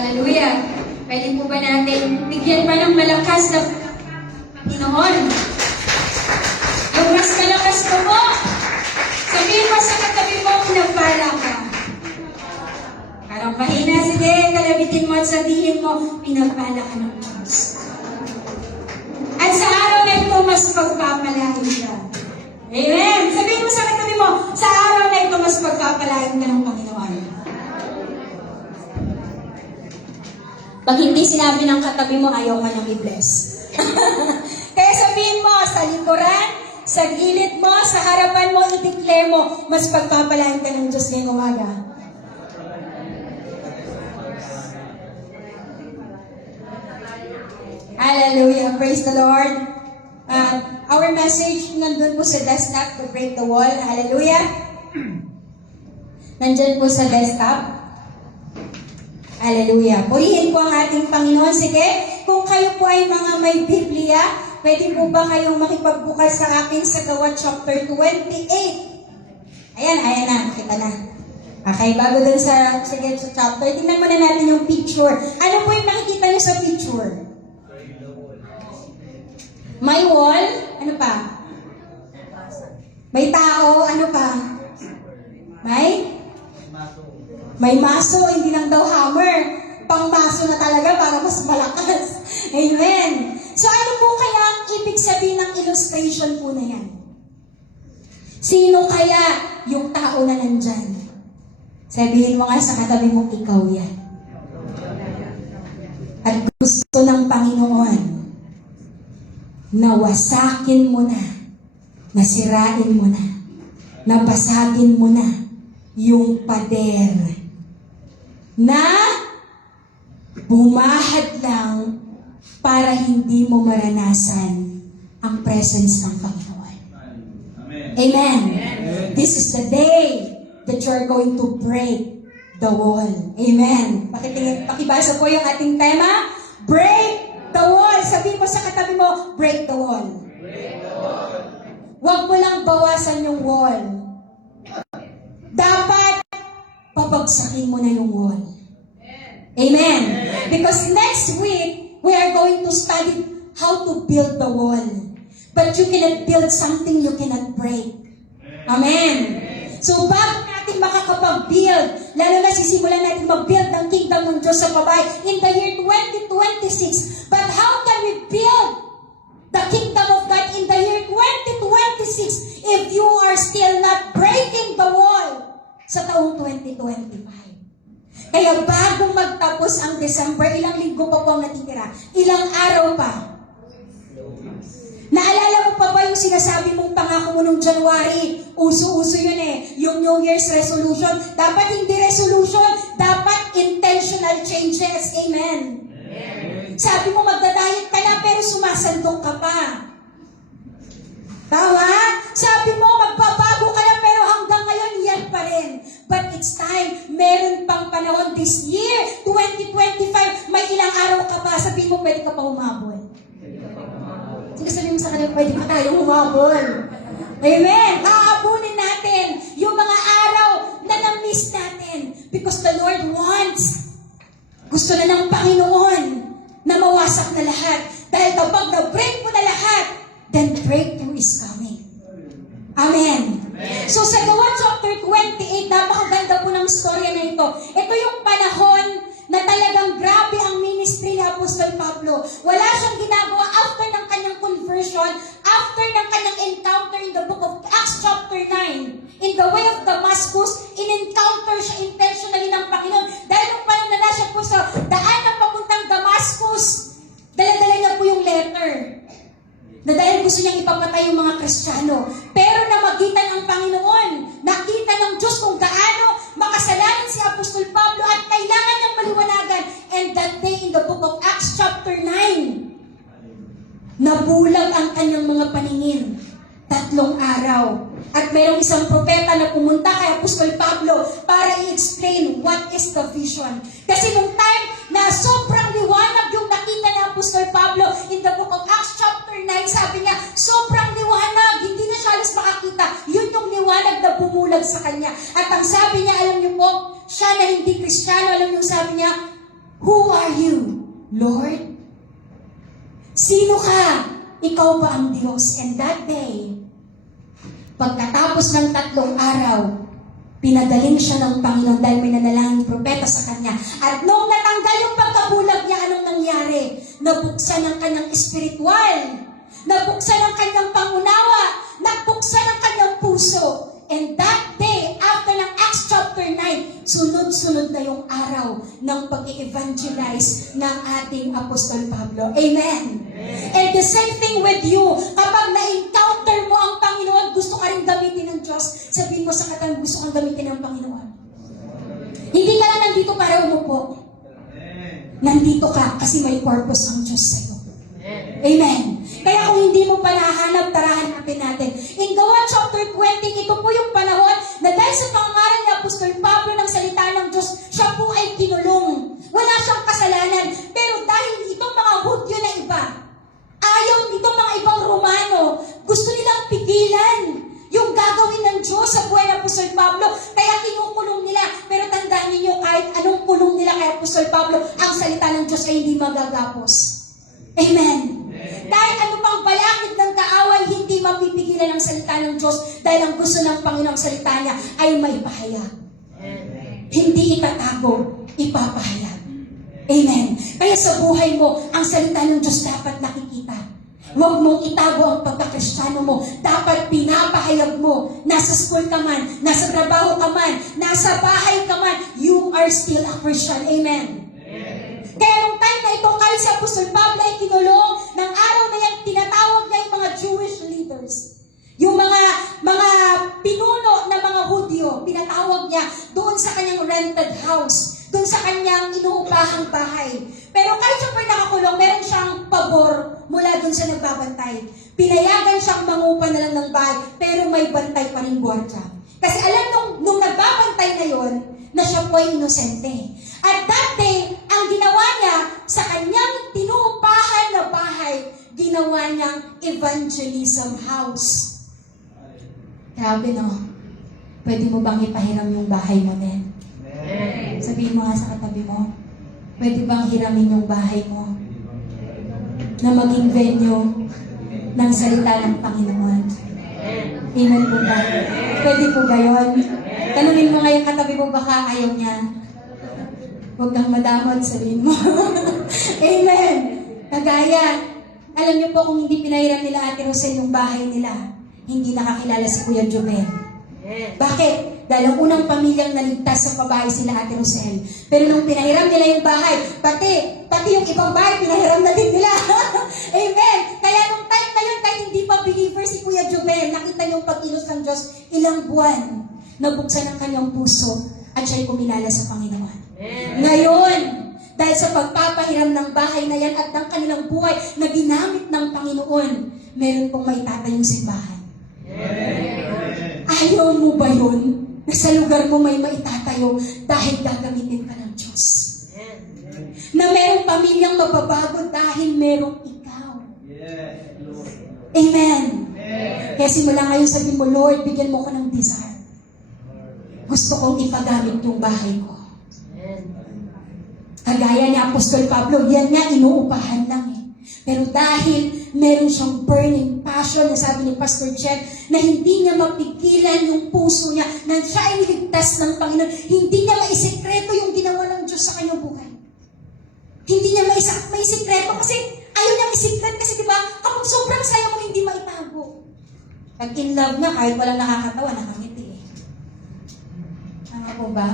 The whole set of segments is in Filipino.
Hallelujah. Pwede po ba natin bigyan pa ng malakas na Panginoon? Yung mas malakas ko po, sabihin mo sa katabi mo, pinagpala ka. Parang mahina, sige, kalabitin mo at sabihin mo, pinagpala ka ng Diyos. At sa araw na ito, mas pagpapalain ka. Amen! Sabihin mo sa katabi mo, sa araw na ito, mas pagpapalain ka ng Panginoon. Pag hindi sinabi ng katabi mo, ayaw ka nang i-bless. Kaya sabihin mo, sa likuran, sa gilid mo, sa harapan mo, i-declare mo, mas pagpapalain ka ng Diyos ngayong umaga. Hallelujah. Praise the Lord. Our message, nandun po sa desktop to break the wall. Hallelujah. Nandyan po sa desktop. Hallelujah. Purihin po ang ating Panginoon. Sige, kung kayo po ay mga may Biblia, pwede po ba kayong makipagbukas sa akin sa Gawa chapter 28? Ayan na, kita na. Okay, bago dun sa chapter, tingnan muna natin yung picture. Ano po yung nakikita niyo sa picture? May wall, ano pa? May tao, ano pa? May maso, hindi lang daw hammer. Pang maso na talaga para mas malakas. Amen. So ano po kaya ang ibig sabihin ng illustration po na yan? Sino kaya yung tao na nandyan? Sabihin mo nga sa katabi mo, ikaw yan. At gusto ng Panginoon na wasakin mo na, nasirain mo na, nabasagin mo na yung pader na bumahad lang para hindi mo maranasan ang presence ng Panginoon. Amen. Amen. This is the day that you're going to break the wall. Amen. Pakibasa po yung ating tema, break the wall. Sabihin mo sa katabi mo, break the wall. Break the wall. Huwag mo lang bawasan yung wall. Dapat pabagsakin mo na yung wall. Amen. Because next week, we are going to study how to build the wall. But you cannot build something you cannot break. Amen. So bago natin makakapag-build, lalo na sisimulan natin mag-build ng kingdom ng Diyos sa babae in the year 2026. But how can we build the kingdom of God in the year 2026 if you are still not breaking the wall sa taong 2025? Kaya bago magtapos ang December, ilang linggo pa po ang natitira? Ilang araw pa? Naalala mo pa ba yung sinasabi mong pangako mo nung January? Uso-uso yun eh. Yung New Year's resolution. Dapat hindi resolution, dapat intentional changes. Amen. Sabi mo magdadayet ka na pero sumasandok ka pa. Tama? Sabi mo magbabago ka na pero hanggang ngayon yan pa rin. But it's time. Meron pang panahon this year, 2025, may ilang araw ka pa. Sabihin mo pwede ka pa humabol. Sige, sabihin mo sa kanila, pwede pa tayong humabol. Amen. Haabunin natin yung mga araw na na-miss natin. Because the Lord wants. Gusto na ng Panginoon na mawasak na lahat. Dahil kapag na-break mo na lahat, then breakthrough is coming. Amen. So sa Gawa chapter 28, napakaganda po ng storya na ito. Ito yung panahon na talagang grabe ang ministry ni Apostol Pablo. Wala siyang ginagawa after ng kanyang conversion, after ng kanyang encounter in the book of Acts chapter 9. In the way of Damascus, in-encounter siya intentionally ng Panginoon. Dahil nung panahon na siya po sa daan ng papuntang Damascus, dala-dala niya po yung letter. Na dahil gusto niyang ipapatay yung mga Kristiyano. Pero namagitan ang Panginoon, nakita ng Diyos kung gaano makasalanan si Apostol Pablo at kailangan niyang maliwanagan. And that day in the book of Acts chapter 9, nabulag ang kanyang mga paningin. 3 araw. At mayroong isang propeta na pumunta kay Apostol Pablo para i-explain what is the vision. Kasi nung time na sobrang liwanag yung nakita ni Apostol Pablo in the book of Acts chapter 9, sabi niya, sobrang liwanag, hindi na siya halos makakita. Yun yung liwanag na bumulag sa kanya. At ang sabi niya, alam niyo po, siya na hindi Kristiyano, alam niyo sabi niya, Who are you, Lord? Sino ka? Ikaw ba ang Diyos? And that day, pagkatapos ng 3 araw, pinadaling siya ng Panginoon dahil may nanalangin propeta sa kanya. At nung natanggal yung pagkabulag niya, anong nangyari? Nabuksan ang kanyang espiritual. Nabuksan ang kanyang pangunawa. Nabuksan ang kanyang puso. And that day, after ng Acts chapter 9, sunod-sunod na yung araw ng pag-evangelize ng ating Apostol Pablo. Amen. And the same thing with you. Kapag na-encounter mo ang Panginoon, gusto ka rin gamitin ng Diyos, sabihin mo sa katabi, gusto kang gamitin ng Panginoon. Hindi ka lang nandito para umupo. Nandito ka kasi may purpose ang Diyos sa'yo. Amen. Kaya kung hindi mo pa nahanap, tara hanapin natin. In Gawa chapter 20, ito po yung panahon na dahil sa pangaral ni Apostol Pablo ng salita ng Diyos, siya po ay kinulong. Wala siyang kasalanan. Pero dahil itong mga Hudyo na iba, ayaw itong mga ibang Romano, gusto nilang pigilan yung gagawin ng Diyos sa buhay ng Apostol Pablo. Kaya kinukulong nila. Pero tandaan niyo, kahit anong kulong nila kay Apostol Pablo, ang salita ng Diyos ay hindi magagapos. Amen. Dahil ano pang balakid ng kaaway, hindi mapipigilan ang salita ng Diyos dahil ang gusto ng Panginoong salita niya ay may pahayag. Hindi itatago, ipapahayag. Amen. Kaya sa buhay mo, ang salita ng Diyos dapat nakikita. Huwag mong itago ang pagkakristyano mo. Dapat pinapahayag mo. Nasa school ka man, nasa trabaho ka man, nasa bahay ka man, you are still a Christian. Amen. Kaya nung time na ito, kahit si Apostol Pablo ay kinulong, ng araw na yan, tinatawag niya yung mga Jewish leaders. Yung mga pinuno na mga Hudyo, pinatawag niya doon sa kanyang rented house, doon sa kanyang inuupahang bahay. Pero kahit siya pa nakakulong, meron siyang pabor mula doon sa nagbabantay. Pinayagan siyang mangupa na lang ng bahay, pero may bantay pa rin gwardiya. Kasi alam nung nagbabantay na yon, na siya po ay inosente. At that day, ang ginawa niya sa kanyang tinuupahan na bahay, ginawa niyang evangelism house. Grabe no? Pwede mo bang ipahiram yung bahay mo din? Sabihin mo nga sa katabi mo, pwede bang hiramin yung bahay mo na maging venue ng salita ng Panginoon? Amen po ba? Pwede po ba yun? Tanungin mo ngayon katabi mo, baka ayaw niya. Huwag kang madamot, sabihin mo. Amen. Kagaya, alam niyo po kung hindi pinahiram nila Ate Rosel yung bahay nila, hindi nakakilala si Kuya Jumel. Bakit? Dahil ang unang pamilyang naligtas sa pabahay sila Ate Rosel. Pero nung pinahiram nila yung bahay, pati yung ibang bahay, pinahiram na din nila. Amen. Kaya nung time na yun, kahit hindi pa believer si Kuya Jumel, nakita niyo yung pag-ilos ng Diyos, ilang buwan, nabuksan ang kanyang puso at siya'y kumilala sa Panginoon. Ngayon, dahil sa pagpapahiram ng bahay na yan at ng kanilang buhay na ginamit ng Panginoon, meron pong may tatayong simbahan. Ayaw mo ba yun? Na sa lugar mo may maitatayo dahil gagamitin ka ng Diyos. Na merong pamilyang mababago dahil merong ikaw. Amen. Kaya simula ngayon sabihin mo, Lord, bigyan mo ko ng desire. Gusto kong ipagamit yung bahay ko. Kagaya ni Apostol Pablo, yan nga, inuupahan lang eh. Pero dahil meron siyang burning passion, na sabi ni Pastor Jen, na hindi niya mapigilan yung puso niya, na siya ay niligtas ng Panginoon, hindi niya maisekreto yung ginawa ng Diyos sa kanyang buhay. Hindi niya maisekreto kasi ayaw niyang isekret kasi diba, kapag sobrang saya mo, hindi maitago. Pag in love na, kahit walang nakakatawa, nakangiti eh. Tama po ba?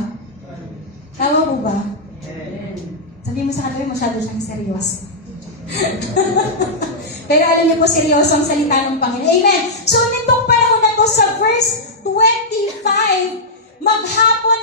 Tama po ba? Sabi mo sa katabi, masyado siyang seryoso. Pero alam niyo po, seryoso ang salita ng Panginoon. Amen. So, nitong panahon na to, sa verse 25, maghapon,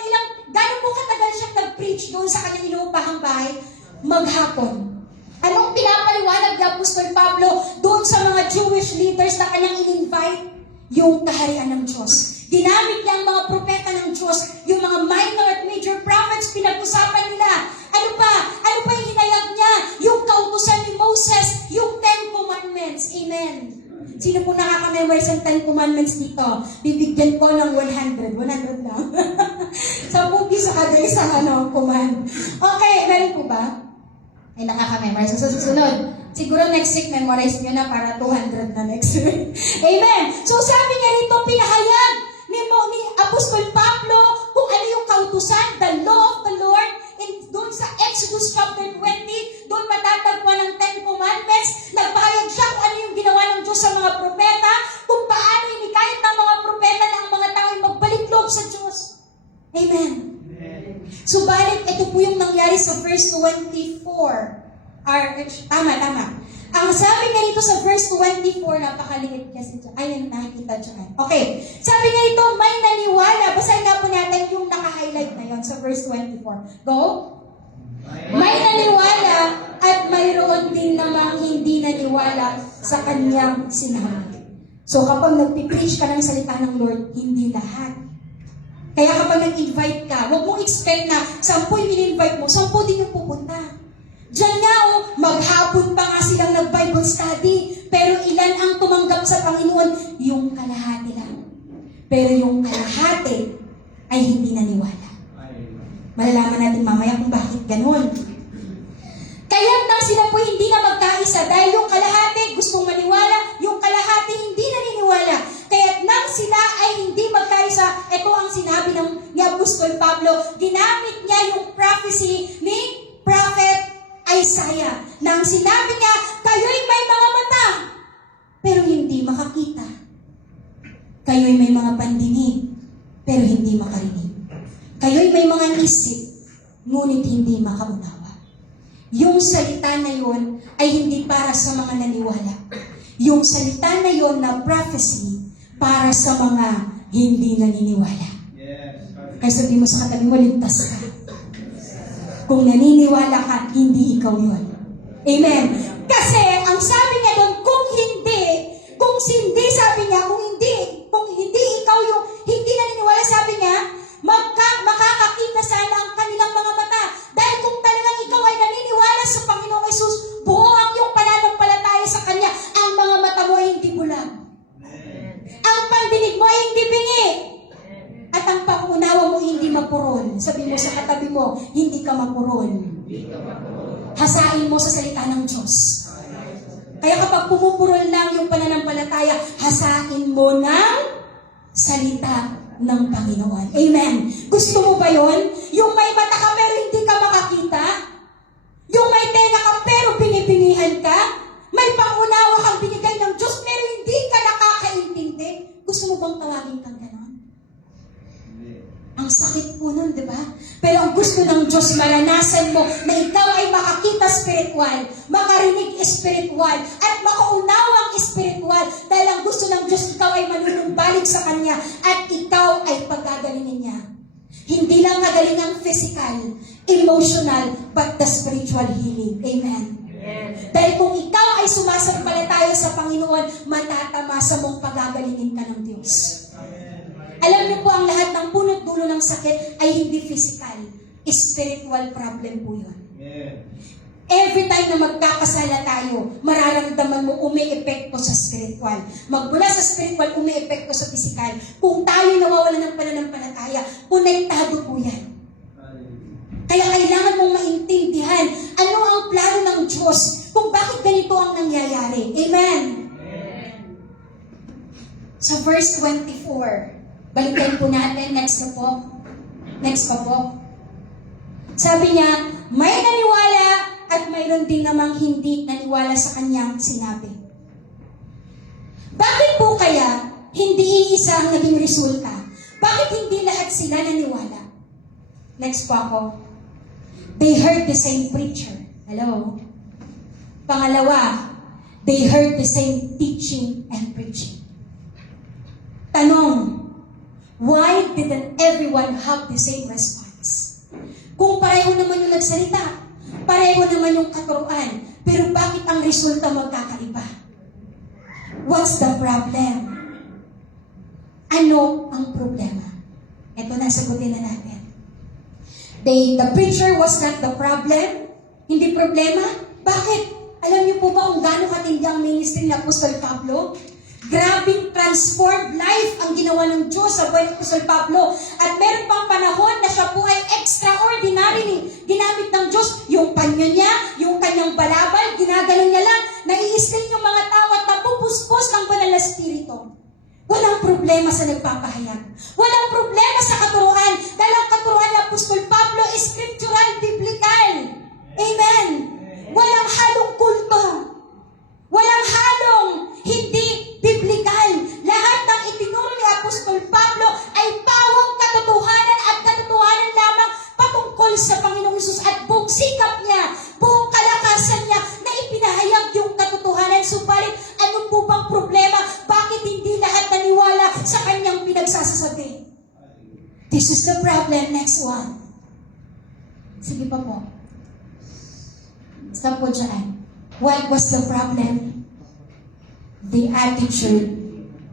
gano'n po katagal siyang nag-preach doon sa kanyang inuupahang bahay? Maghapon. Anong pinapaliwanag ni Apostol Pablo doon sa mga Jewish leaders na kanyang in-invite? Yung kaharian ng Diyos. Ginamit niya ang mga propeta ng Diyos, yung mga minor at major prophets, pinag-usapan nila. Ano pa yung hinayag niya? Yung kautusan ni Moses, yung 10 Commandments. Amen. Sino po nakaka-memorize ng 10 Commandments dito? Bibigyan ko ng 100 lang. 10 piso kada isang command. Okay, meron po ba? ba? Ay, nakaka-memorize. So, sa susunod, siguro next week, memorize nyo na para 200 na next week. Amen! So, sabi niya rito, pinahayag ni Apostol Pablo kung ano yung kautusan, the law of the Lord, and doon sa Exodus chapter 20, doon matatagpuan ng 10 Commandments, nagpahayag siya kung ano yung ginawa ng Diyos sa mga propeta, kung paano inikayat ng mga propeta na ang mga tao ay magbalik loob sa Diyos. Amen! Subalit, ito po yung nangyari sa verse 24. Tama. Ang sabi nga dito sa verse 24, napakaliit kasi dyan. Ayun, nakikita dyan. Okay. Sabi nga dito, may naniwala. Basahin nga po natin yung naka-highlight na yon sa verse 24. Go. May naniwala at mayroon din namang hindi naniwala sa kanyang sinabi. So kapag nagpipreach ka ng salita ng Lord, hindi lahat. Kaya kapag nag-invite ka, huwag mong expect na 10 yung in-invite mo, 10 din yung pupunta. Diyan nga maghapon pa nga silang nag-Bible study, pero ilan ang tumanggap sa Panginoon? Yung kalahati lang. Pero yung kalahati ay hindi naniwala. Malalaman natin mamaya kung bakit ganun. Kaya nang sila po hindi na magkaisa dahil yung kalahati gustong maniwala, yung kalahati hindi naniniwala. Kaya nang sila ay hindi magkaisa, ito ang sinabi ni Apostol Pablo, ginamit niya yung prophecy ni Prophet Isaiah. Nang sinabi niya, kayo'y may mga mata, pero hindi makakita. Kayo'y may mga pandinig, pero hindi makarinig. Kayo'y may mga isip, ngunit hindi makaunawa. Yung salita na yon ay hindi para sa mga naniwala. Yung salita na yon na prophecy, para sa mga hindi naniniwala. Kaya sabihin mo sa katabi mo, ligtas ka. Kung naniniwala ka, hindi ikaw yun. Amen. Kasi, ang sabi niya doon, kung hindi, sabi niya, kung hindi ikaw yung hindi naniniwala, sabi niya, makakakita sana ang kanilang mga mata. Dahil kung talagang ikaw ay naniniwala sa Panginoong Hesus, buo ang iyong pananampalataya sa Kanya, ang mga mata mo ay hindi bulag. Ang pandinig mo ay hindi bingi. At ang pangunawa mo hindi mapuron. Sabi mo sa katabi mo, hindi ka mapuron. Hasain mo sa salita ng Diyos. Kaya kapag pumupuron lang yung pananampalataya, hasain mo ng salita ng Panginoon. Amen. Gusto mo ba yon? Yung may mata ka pero hindi ka makakita? Yung may tenga ka pero binibingihan ka? May pangunawa kang binigay ng Diyos pero hindi ka nakakaintindi? Gusto mo bang tawagin kang ganon? Ang sakit po nun, di ba? Pero ang gusto ng Diyos, maranasan mo na ikaw ay makakita spiritual, makarinig spiritual, at makaunawang spiritual dahil ang gusto ng Diyos, ikaw ay manunumbalik sa Kanya at ikaw ay paggagalingin niya. Hindi lang kagalingang physical, emotional, but the spiritual healing. Amen. Dahil kung ikaw ay sumasampalataya sa Panginoon, matatamasa mong pagagalingin ka ng Diyos. Alam niyo po, ang lahat ng punot dulo ng sakit ay hindi physical. Spiritual problem po yun. Every time na magkakasala tayo, mararamdaman mo umi-epekto sa spiritual. Magmula sa spiritual, umi-epekto sa physical. Kung tayo nawawala ng pananampalataya, konektado po yan. Kaya kailangan mong maintindihan ano ang plano ng Diyos kung bakit ganito ang nangyayari. Amen? Sa verse 24, balikan po natin. Next pa po. Sabi niya, may naniwala at mayroon din namang hindi naniwala sa kanyang sinabi. Bakit po kaya hindi iisa ang naging resulta? Bakit hindi lahat sila naniwala? Next po ako. They heard the same preacher. Hello? Pangalawa, they heard the same teaching and preaching. Tanong, why didn't everyone have the same response? Kung pareho naman yung nagsalita, pareho naman yung katuruan, pero bakit ang resulta magkakaiba? What's the problem? Ano ang problema? Ito na, sagutin na natin. The preacher was not the problem. Hindi problema. Bakit? Alam niyo po ba kung gaano katindi ang ministry ni Apostol Pablo? Grabing transformed life ang ginawa ng Diyos sa buhay ni Apostol Pablo. At meron pang panahon na siya po ay extraordinarily ginamit ng Diyos. Yung panyo niya, yung kanyang balabal, ginagaling niya lang, nai-stain yung mga tao at napupuspos ng banal na spirito. Walang problema sa nagpapahayag. Walang problema sa katuruan. Dahil ang katuruan ni Apostol Pablo is scriptural, biblical. Amen. Walang halong kulto. Walang halong hindi biblical. Lahat ng itinuro ni Apostol Pablo ay pawang katotohanan at katotohanan lamang patungkol sa Panginoong Hesus at buong sikap niya, buong kalakasan niya na ipinahayag yung katotohanan. Subalit, ano po bang problema? Bakit hindi lahat naniwala sa kanyang pinagsasasabi? This is the problem. Next one. Sige pa po. Stop po dyan. What was the problem? The attitude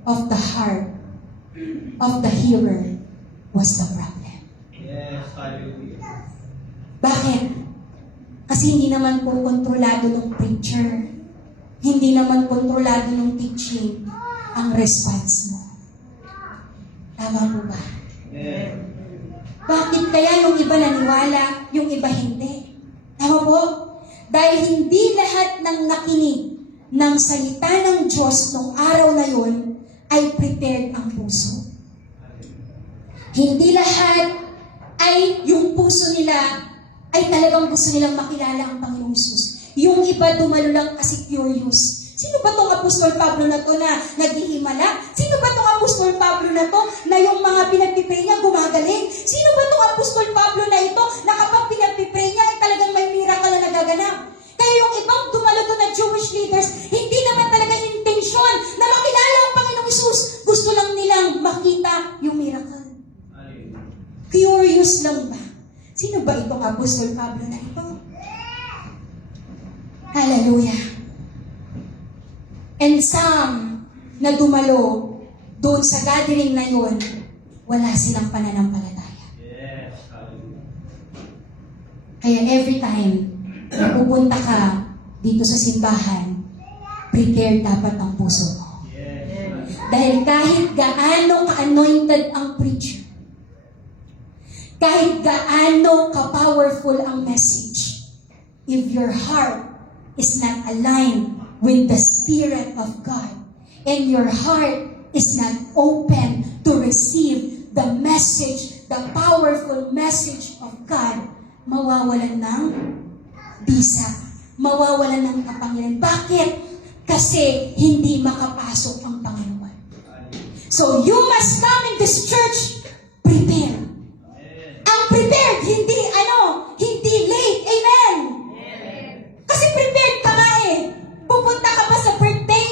of the heart of the hearer was the problem. Yes, hallelujah. Bakit? Kasi hindi naman po kontrolado ng preacher. Hindi naman kontrolado ng teaching ang response mo. Tama po ba? Yes. Bakit kaya yung iba naniwala, yung iba hindi? Tama po? Dahil hindi lahat ng nakinig ng salita ng Diyos nung araw na yon ay prepared ang puso. Hindi lahat ay yung puso nila ay talagang gusto nilang makilala ang Panginoong Hesus. Yung iba dumalo lang kasi curious. Sino ba tong Apostol Pablo na to na naghihimala? Sino ba tong Apostol Pablo na to na yung mga pinagpipray niya gumagaling? Sino ba tong Apostol Pablo na ito na kapag pinagpipray niya ay talagang may miracle na nagaganap? Kaya yung ibang dumalo to na Jewish leaders, hindi naman talaga intensyon na makilala ang Panginoong Hesus. Gusto lang nilang makita yung miracle. Curious lang ba? Sino ba itong Apostol Pablo na ito? Hallelujah. And some na dumalo doon sa gathering na yun, wala silang pananampalataya. Yes, hallelujah. Kaya every time na pupunta ka dito sa simbahan, prepared dapat ang puso mo. Yes. Dahil kahit gaano ka-anointed ang preacher, kahit gaano ka-powerful ang message, if your heart is not aligned with the Spirit of God, and your heart is not open to receive the message, the powerful message of God, mawawalan ng bisa, mawawalan ng kapangyarihan. Bakit? Kasi hindi makapasok ang Panginoon. So you must come in this church prepared. Ang prepared, hindi late. Amen? Kasi prepared ka nga eh. Pupunta ka ba sa birthday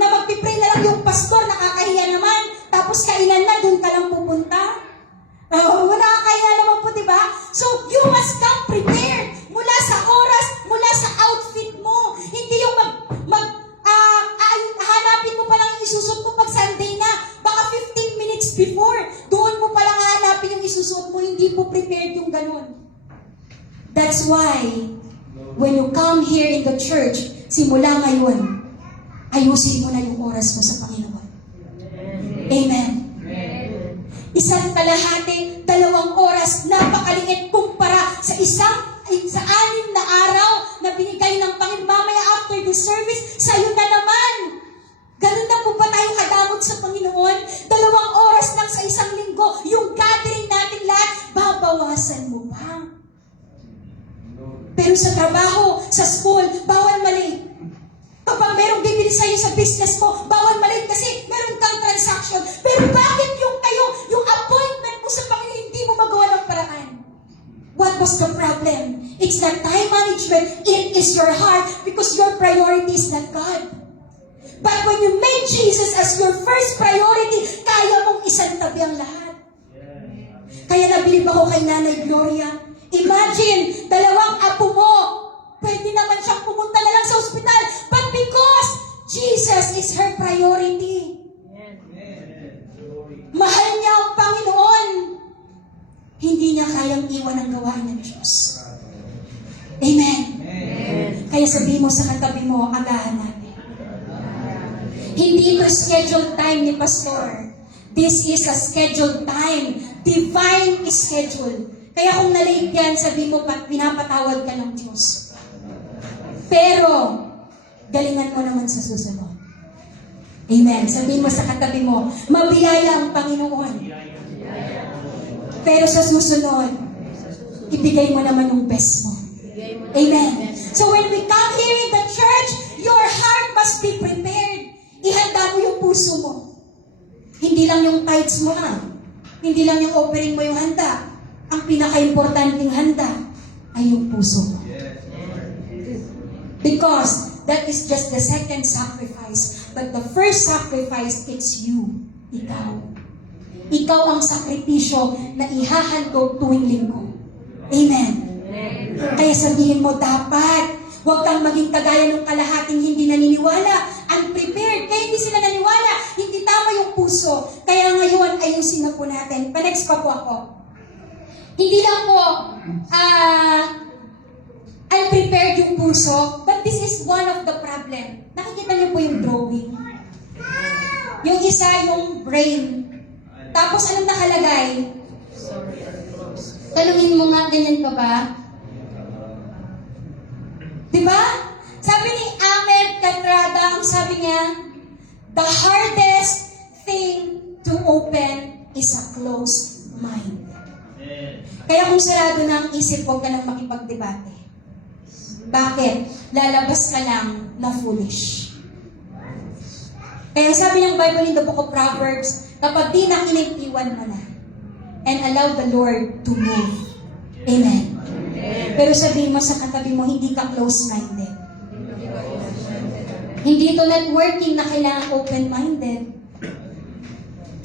na magpipray na lang yung pastor, nakakahiya naman, tapos kainan na, doon ka lang pupunta? Wala kaya naman po, diba? So, you must come prepared mula sa oras, mula sa outfit mo. Hindi yung hanapin mo pa lang yung isusuot mo pag Sunday na. Baka 15 minutes before, doon mo pa lang hanapin yung isusuot mo. Hindi po prepared yung ganun. That's why, when you come here in the church, simula ngayon, ayusin mo na yung oras mo sa Panginoon. Amen. Isang kalahati, 2 oras, napakaliit kumpara sa sa 6 na araw na binigay ng Panginoon. Mamaya after the service, sa'yo na naman. Ganun na po ba tayo kadamot sa Panginoon? 2 oras lang sa isang linggo, yung gathering natin lahat, babawasan mo ba? Pero sa trabaho, sa school, bawal mali. Kapag merong bibili sa'yo sa business mo, bawal mali kasi meron kang transaction. Pero bakit yung appointment mo sa Panginoon, hindi mo magawa ng paraan? What was the problem? It's not time management, it is your heart because your priority is not God. But when you make Jesus as your first priority, kaya mong isantabi ang lahat. Kaya nabilib ako kay Nanay Gloria. Imagine, 2 apo mo, pwede naman siyang pumunta na lang sa ospital. But because Jesus is her priority, mahal niya ang Panginoon, hindi niya kayang iwan ang gawain ng Diyos. Amen. Kaya sabihin mo sa katabi mo, agahan natin. Hindi ito scheduled time ni Pastor. This is a scheduled time. Divine schedule. Kaya kung na-late yan, sabi mo, pinapatawad ka ng Diyos. Pero, galingan mo naman sa susunod. Amen. Sabihin mo sa katabi mo, mabiyaya ang Panginoon. Pero sa susunod, ibigay mo naman yung best mo. Amen. So when we come here in the church, your heart must be prepared. Ihanda mo yung puso mo. Hindi lang yung tithes mo Hindi lang yung offering mo yung handa. Ang pinaka-importanting handa ay yung puso mo. Because that is just the second sacrifice. But the first sacrifice, it's you. Ikaw. Ikaw ang sakripisyo na ihahandog tuwing linggo. Amen. Kaya sabihin mo, dapat huwag kang maging kagaya ng kalahating hindi naniniwala, unprepared, kaya hindi sila naniwala, hindi tama yung puso. Kaya ngayon, ayusin na po natin. Pa-next pa po ako. Hindi lang po unprepared yung puso, but this is one of the problem. Nakikita niyo po yung drawing. Yung isa, yung brain. Tapos anong nakalagay? Tanungin mo nga, ganyan ka ba? Diba? Sabi ni Ahmed Catrada, ang sabi niya, the hardest thing to open is a closed mind. Kaya kung sarado na ang isip, huwag ka nang makipagdebate. Bakit? Lalabas ka lang na foolish. Kaya sabi ng Bible in the book of Proverbs, kapag di nakinig, iwan mo na. And allow the Lord to move. Amen. Pero sabihin mo sa katabi mo, hindi ka close-minded. Hindi ito networking na kailangan open-minded.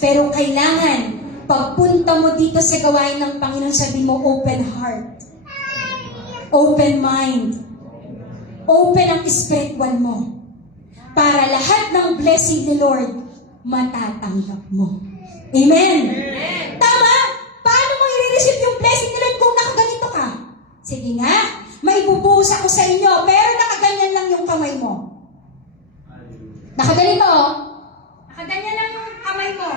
Pero kailangan, pagpunta mo dito sa gawain ng Panginoon, sabihin mo, open heart. Open mind. Open ang spiritual mo. Para lahat ng blessing ni Lord, matatanggap mo. Amen? Tama? Paano mo i-receive yung blessing ni Lord kung nakaganito ka? Sige nga, maibubuhos ako sa inyo, pero nakaganyan lang yung kamay mo. Nakaganito? Nakaganyan lang yung kamay mo.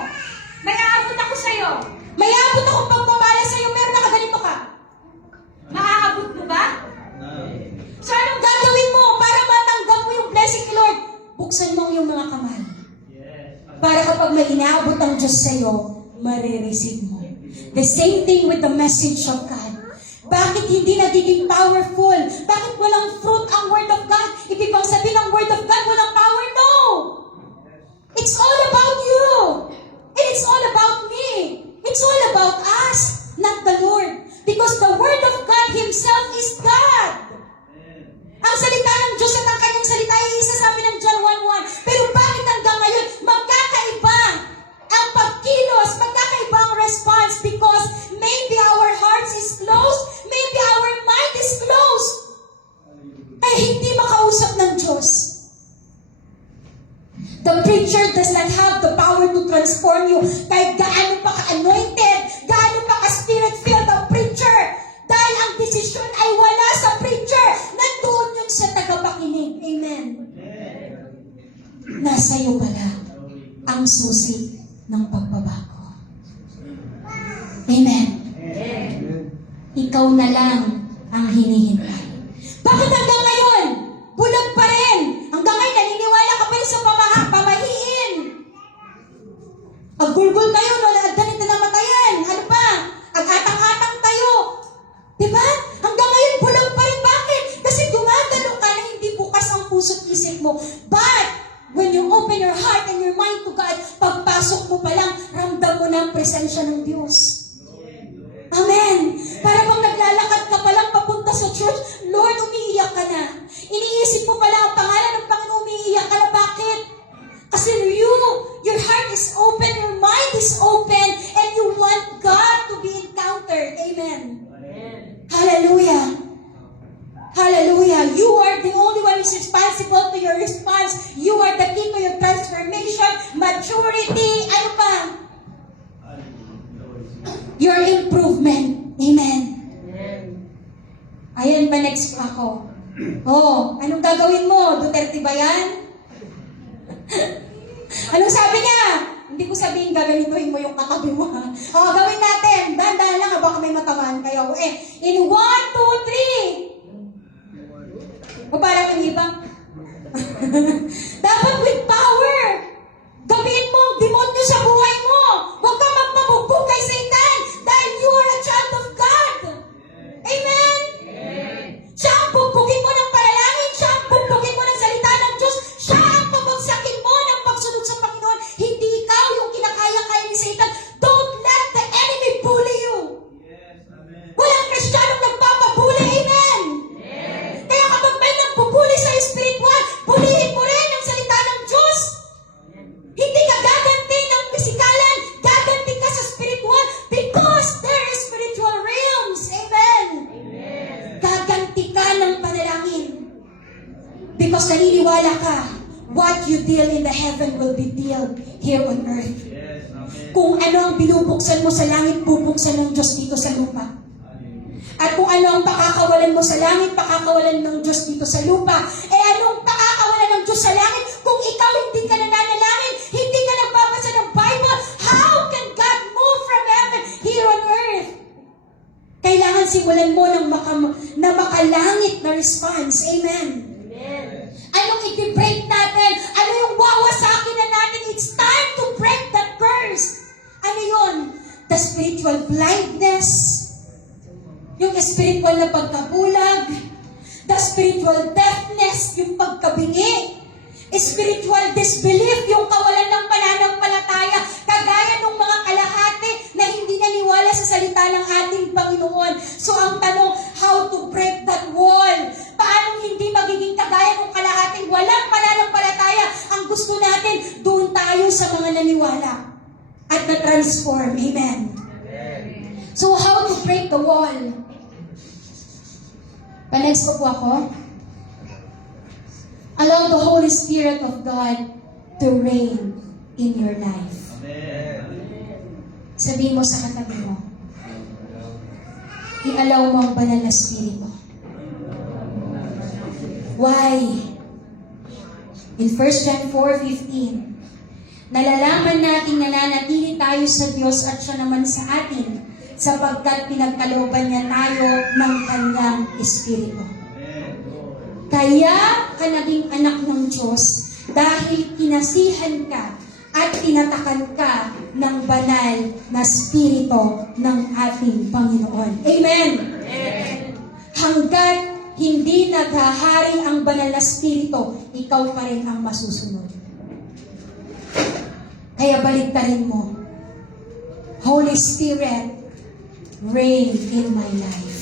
May aabot ako sa'yo. May aabot akong pagpapala sa'yo, pero nakaganito ka. Maaabot mo ba? So anong gagawin mo para matanggap mo yung blessing ni Lord? Buksan mo yung mga kamay. Para kapag may inaabot ang Diyos sa'yo, marireceive mo. The same thing with the message of God. Bakit hindi nagiging powerful? Bakit walang fruit ang Word of God? Ibig bang sabihin ng Word of God walang power? No! It's all about you. And it's all about me. It's all about us, not the Lord. Because the Word of God Himself is God. Ang salita ng Diyos at ang kanyang salita ay isa sa amin ng John 1:1. Pero bakit hanggang ngayon magkakaiba ang pagkilos, magkakaiba ang response? Because maybe our hearts is closed, maybe our mind is closed. Kaya hindi makausap ng Diyos. The preacher does not have the power to transform you. Kahit gaano pa ka-anointed, gaano pa ka-spirit-filled ang preacher. Dahil ang desisyon ay wala sa preacher. Nandoon yun sa tagapakinig. Amen. Nasa iyo pala ang susi ng pagbabago. Amen. Ikaw na lang ang hinihintay. Bakit hanggang ngayon? Bulag pa rin. Hanggang ngayon, naniniwala ka pa rin sa pamahiin. Aggulgul tayo, ganito na matayan. Ano pa? Ag-atang-atang tayo. Diba? Hanggang ngayon, bulag pa rin. Bakit? Kasi dumadalo ka na hindi bukas ang puso't isip mo. But, when you open your heart and your mind to God, pagpasok mo pa lang, ramdam mo na ang presensya ng Diyos. Amen. Para bang naglalakad ka pa lang papunta sa church, Lord, umiiyak ka na. Iniisip mo pala ang pangalan ng Panginoon, umiiyak ka na. Bakit? Kasi your heart is open, your mind is open, and you want God to be encountered. Amen. Hallelujah. Hallelujah. You are the only one who is responsible to your response. You are the key to your transformation, maturity, ano pa? Your improvement. Amen. Ayan pa, next pa ako. Oh, anong gagawin mo? Duterte ba yan? Anong sabi niya? Hindi ko sabihin gaganituhin mo yung katabi mo. O, gawin natin. Dahan-dahan lang, baka may matamaan kayo. In 1, 2, 3. O parang yung iba. Dapat with power. Gabihin mo ang demonyo sa buhay mo. Huwag kang magpabugbog kay Satan dahil you are a child of God. Amen? Siya ang bugbugin mo ng panalangin. Siya ang bugbugin mo ng salita ng Diyos. Siya ang pabagsakin mo ng pagsunod sa Panginoon. Hindi ikaw yung kinakaya-kaya ni Satan. Don't let the enemy bully you. Yes, amen. Walang Kristiyanong nagpapabuli. Amen? Kaya kapag may nagbubuli sa spiritual, bulihin mo rin ang salita ng Diyos. Hindi ka gaganti ng pisikalan. Gaganti ka sa spiritual because there is spiritual realms. Amen? Gaganti ka ng panalangin. Because naniniwala ka, what you deal in the heaven will be dealt here on earth. Yes, amen. Kung ano ang binubuksan mo sa langit, bubuksan ng Diyos dito sa lupa. At kung ano ang pakakawalan mo sa langit, pakakawalan ng Diyos dito sa lupa. Anong pakakawalan ng Diyos sa langit? Kung ikaw hindi ka nananalangin, hindi ka nagbabasa ng Bible, how can God move from heaven here on earth? Kailangan simulan mo na makalangit na response. Amen. Anong i-break natin? Ano yung wawasakin na natin? It's time to break that curse. Ano yun? The spiritual blindness, yung spiritual na pagkabulag, the spiritual deafness, yung pagkabingi, spiritual disbelief, yung kawalan ng pananampalataya, kagaya ng mga kalahati na hindi naniwala sa salita ng ating Panginoon. So ang tanong, how to break that wall? Paano hindi magiging kagaya ng kalahating walang pananampalataya? Ang gusto natin, doon tayo sa mga naniwala at na-transform. Amen. So how to break the wall? Pa-next po ako. Allow the Holy Spirit of God to reign in your life. Amen. Sabihin mo sa katabi mo, i-allow mo ang banal na Espiritu. Why? In 1 John 4:15, nalalaman nating nananatili tayo sa Diyos at siya naman sa atin, sapagkat pinagkalooban niya tayo ng kanyang Espiritu. Kaya ka naging anak ng Diyos dahil kinasihan ka at tinatakan ka ng banal na Espiritu ng ating Panginoon. Amen! Hanggat hindi naghahari ang banal na Espiritu, ikaw pa rin ang masusunod. Kaya baliktarin mo, Holy Spirit, reign in my life.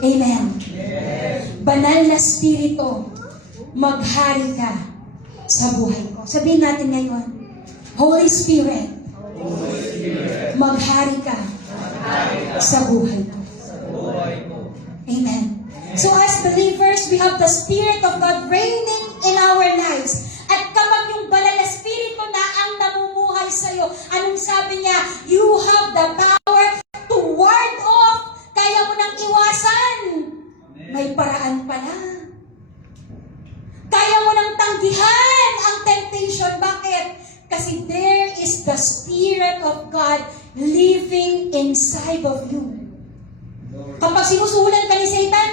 Amen. Banal na Espiritu, maghari ka sa buhay ko. Sabihin natin ngayon, Holy Spirit, maghari ka sa buhay ko. Amen. So as believers, we have the Spirit of God reigning in our lives. At kapag yung banal na Espiritu na ang namumuhay sa'yo, anong sabi niya? You have the power to ward off. Kaya mo nang iwasan. May paraan pala. Kaya mo nang tanggihan ang temptation. Bakit? Kasi there is the Spirit of God living inside of you. Kapag sinusuhulan ka ni Satan,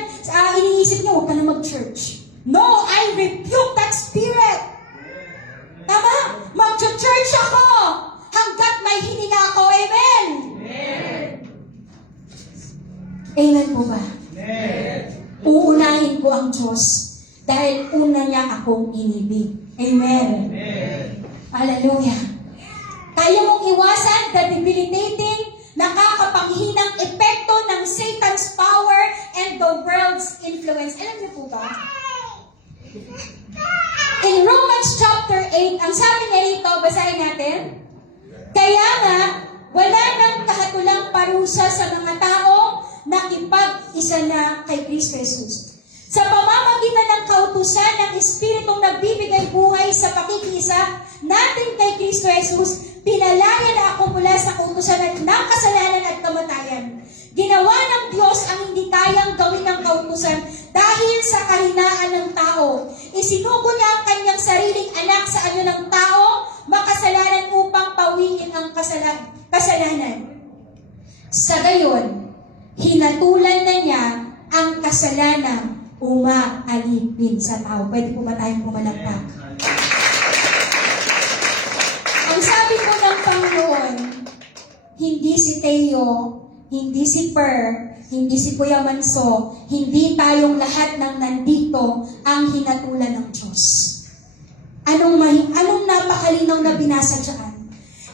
iniisip niya, huwag ka na mag-church. No, I rebuke that spirit. Tama? Mag-church ako hanggat may hininga ako. Amen? Amen po ba? Uunahin ko ang Diyos dahil una niya akong inibig. Amen. Hallelujah. Kaya mong iwasan the debilitating, nakakapanghinang epekto ng Satan's power and the world's influence. Alam niyo po ba? In Romans chapter 8, ang sabi niya rito, basahin natin. Kaya nga, wala nang kahatulang parusa sa mga tao nakipag-isa na kay Kristo Jesus. Sa pamamagitan ng kautusan ng Espiritong nagbibigay buhay sa pakikiisa natin kay Kristo Jesus, pinalaya na ako mula sa kautusan ng kasalanan at kamatayan. Ginawa ng Diyos ang hindi kayang gawin ng kautusan dahil sa kahinaan ng tao. Isinugo niya ang kanyang sariling anak sa anyo ng tao kasalanan. Sa gayon, hinatulan na niya ang kasalanang umaalipin sa tao. Pwede po ba tayong pumalagpak? Ang sabi po ng Panginoon, hindi si Teo, hindi si Per, hindi si Kuya Manso, hindi tayong lahat ng nandito ang hinatulan ng Diyos. Anong napakalinaw na binasa dyan?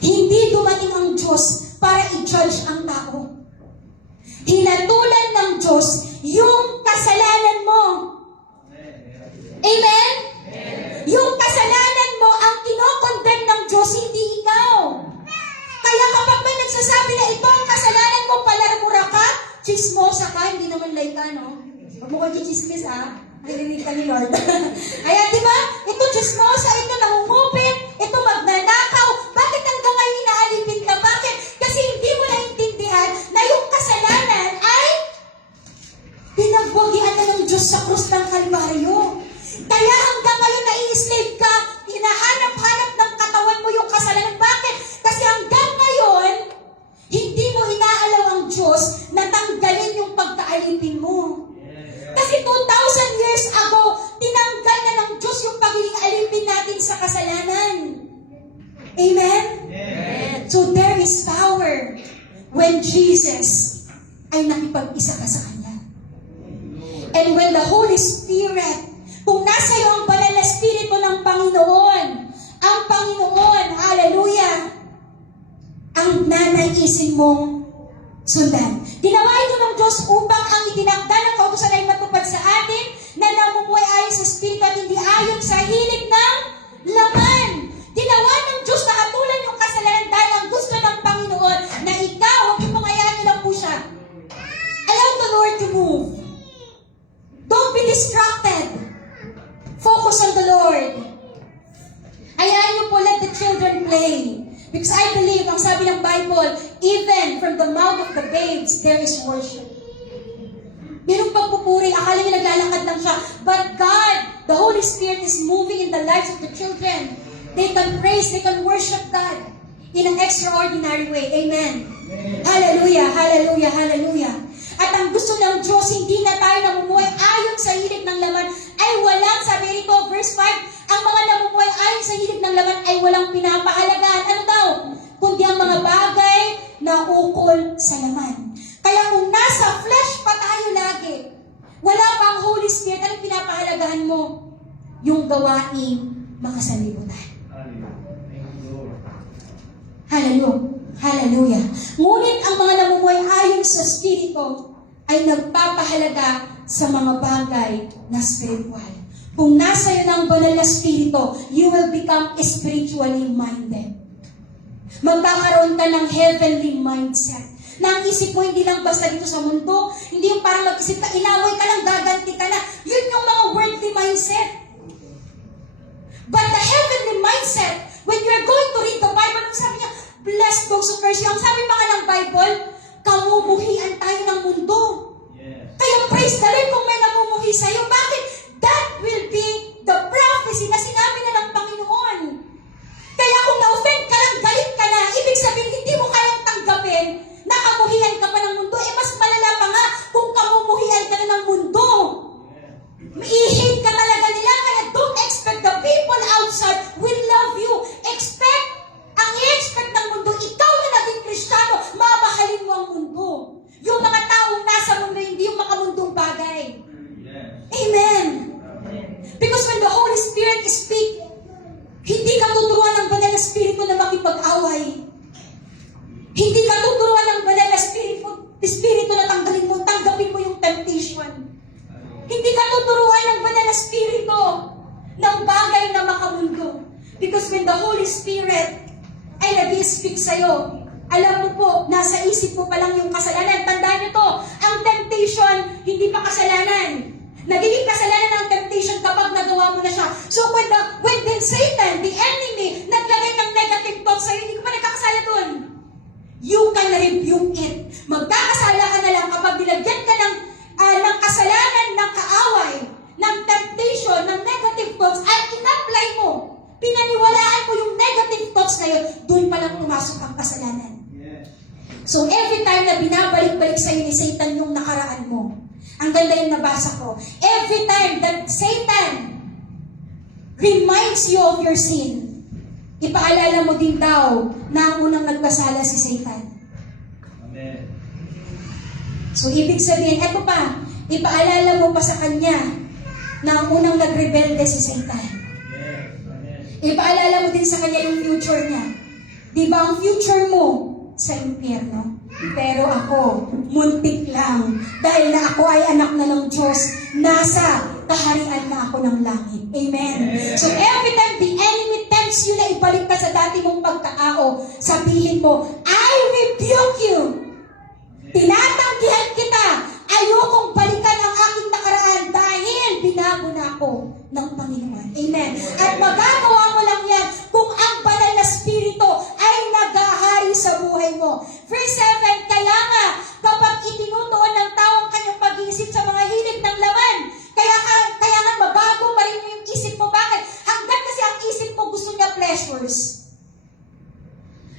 Hindi dumating ang Diyos para i-judge ang tao. Hinatulan ng Diyos yung kasalanan mo. Amen? Yung kasalanan mo ang kinokondemn ng Diyos, hindi ikaw. Kaya kapag may nagsasabi na ito ang kasalanan mo, palarmura ka, chismosa ka, hindi naman like ka, no? Huwag mo kong chismis, ha? Narinig ka ni Lord. Ayan, di ba? Ito chismosa, ito nangungupit, ito magnanakaw. Bakit hanggang ngayon inaalipin ka? Bakit? Kasi hindi mo naintindihan na yung kasalanan ay pinagbogian na ng Diyos sa krus ng Kalbaryo. Kaya hanggang ngayon nai-slave ka, hinahanap-hanap ng katawan mo yung kasalanan. Bakit? Kasi hanggang ngayon, hindi mo inaalaw ang Diyos na tanggalin yung pagkaalipin mo. Kasi 2,000 years ago, tinanggal na ng Diyos yung pagiging alipin natin sa kasalanan. Amen? Amen. So there is power when Jesus ay nakipag-isa ka sa Kanya. And when the Holy Spirit, kung nasa iyo ang banal na Espiritu ng Panginoon, ang Panginoon, hallelujah, ang nanaisin mong sundan. Ginawa ito ng Diyos upang ang itinakda ng kautusan ay matupad sa atin na namumuhay ayon sa Espiritu at hindi ayon sa hilig ng laman. Ginawa ng Diyos na hatulan yung kasalanan dahil ang gusto ng Panginoon na ikaw, huwag mong ayanin lang po siya. Allow the Lord to move. Don't be distracted. Focus on the Lord. Hayaan niyo po, let the children play. Because I believe, ang sabi ng Bible, even from the mouth of the babes, there is worship. Merong pagpupuri, akala niya naglalakad lang siya. But God, the Holy Spirit is moving in the lives of the children. They can praise, they can worship God in an extraordinary way. Amen. Hallelujah, hallelujah, hallelujah. At ang gusto ng Diyos, hindi na tayo namumuhay ayon sa hilig ng laman, ay walang, sabi rito, verse 5, ang mga namumuhay ayon sa hilig ng laman ay walang pinapahalagaan. Ano daw? Kundi ang mga bagay na ukol sa laman. Kaya kung nasa flesh pa tayo lagi, wala pa ang Holy Spirit, anong pinapahalagahan mo? Yung gawaing mga sanlibutan. Hallelujah. Hallelujah. Ngunit ang mga namumuhay ayon sa Espiritu ay nagpapahalaga sa mga bagay na spiritual. Kung nasa iyo ng banal na Espiritu, you will become spiritually minded. Magkakaroon ka ng heavenly mindset. Na ang isip mo hindi lang basta dito sa mundo, hindi yung parang mag-isip ka, inaway ka lang, gaganti ka na. Yun yung mga worldly mindset. But the heavenly mindset, when you're going to read the Bible, sabi niya, blessed those who curse you. Ang sabi pa nga ng Bible, kamumuhian tayo ng mundo. Yes. Kaya praise the Lord kung may namumuhi sa'yo. Bakit? That will be the prophecy na sinabi na ng Panginoon. Kaya kung na-offend ka lang, galit ka na, ibig sabihin, hindi mo kayang tanggapin na kamuhian ka pa ng mundo. Mas malala pa nga kung kamumuhian ka na ng mundo. Ihate ka talaga nila, kaya don't expect the people outside will love you. Ang i-expect ng mundo, ikaw na naging Kristiyano, mamahalin mo ang mundo. Yung mga taong nasa mundo, hindi yung makamundong bagay. Yes. Amen. Because when the Holy Spirit speak, hindi ka tuturuan ng banal na Espiritu na makipag-away. Hindi ka tuturuan ng banal na Espiritu na tanggapin mo yung temptation. Hindi ka tuturuan ng banal na Espiritu ng bagay na makamundo. Because when the Holy Spirit ay nag-i-speak sa'yo, alam mo po, nasa isip mo pa lang yung kasalanan. Tandaan nyo to, ang temptation, hindi pa kasalanan. Nagiging kasalanan ang temptation kapag nagawa mo na siya. So when then Satan, the enemy, naglagay ng negative thoughts sa'yo, hindi ko pa nagkakasala dun. You can rebuke it. Magkakasala ka na lang kapag nilagyan ka ng kasalanan, ng kaaway, ng temptation, ng negative thoughts, at in-apply mo, pinaniwalaan mo yung negative thoughts na yun, doon pa lang pumasok ang kasalanan. Ang ganda yung nabasa ko. Every time that Satan reminds you of your sin, ipaalala mo din daw na ang unang nagkasala si Satan. Amen. So, ibig sabihin, eto pa, ipaalala mo pa sa kanya na ang unang nagrebelde si Satan. Yes. Amen. Ipaalala mo din sa kanya yung future niya. Di ba ang future mo sa impyerno? Pero ako, muntik lang. Dahil na ako ay anak na ng Diyos, nasa kaharian na ako ng langit. Amen. So every time the enemy tempts you na ibalik ka sa dati mong pagkatao, sabihin mo, I rebuke you. Tinatanggihan kita. Ayokong balikan ang aking nakaraan dahil binago na ako ng Panginoon. Amen. At magagawa mo lang yan kung ang banal na spirito ay naghahari sa buhay mo. Verse 7, kaya nga, kapag itinutuon ng tao ang kanyang pag-iisip sa mga hilig ng laman, kaya nga mabago pa rin yung isip mo. Bakit? Hanggat kasi ang isip mo gusto niya pleasures.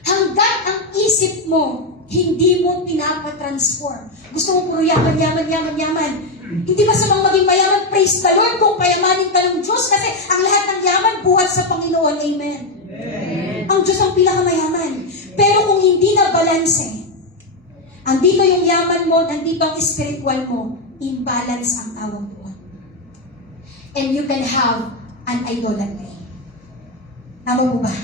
Hanggat ang isip mo hindi mo pinapatransform. Gusto mo puro yaman. Hindi ba sa mga maging mayaman, praise the Lord kung payamanin ka ng Diyos kasi ang lahat ng yaman buhat sa Panginoon. Amen. Amen. Ang Diyos ang pinakamayaman. Pero kung hindi na balanse, andito yung yaman mo, nandito ang spiritual mo, imbalance ang tawag doon. And you can have an idolatry. Tama mo ba?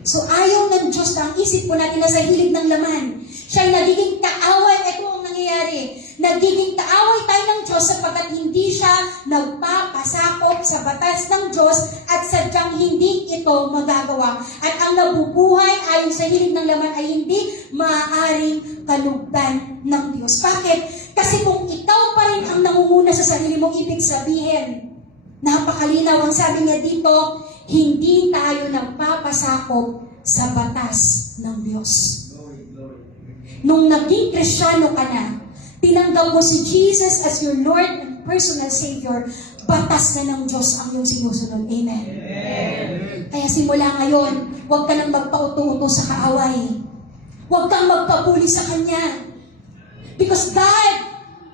So ayaw ng Diyos na ang isip po natin na sa hilig ng laman. Siya'y nagiging kaaway. Ito ang nangyayari. Nagiging kaaway tayo ng Diyos sapagkat hindi siya nagpapasakop sa batas ng Diyos at sadyang hindi ito magagawa. At ang nabubuhay ayon sa hilig ng laman ay hindi maaaring kalugdan ng Diyos. Bakit? Kasi kung ikaw pa rin ang nangunguna sa sarili mong, ibig sabihin, napakalinaw ang sabi niya dito, hindi tayo nagpapasakop sa batas ng Diyos. Glory, glory. Nung naging Kristiyano ka na, tinanggap mo si Jesus as your Lord and personal Savior, batas na ng Diyos ang iyong sinusunod. Amen. Amen. Kaya simula ngayon, huwag ka nang magpauto-uto sa kaaway. Huwag kang magpabuli sa Kanya. Because God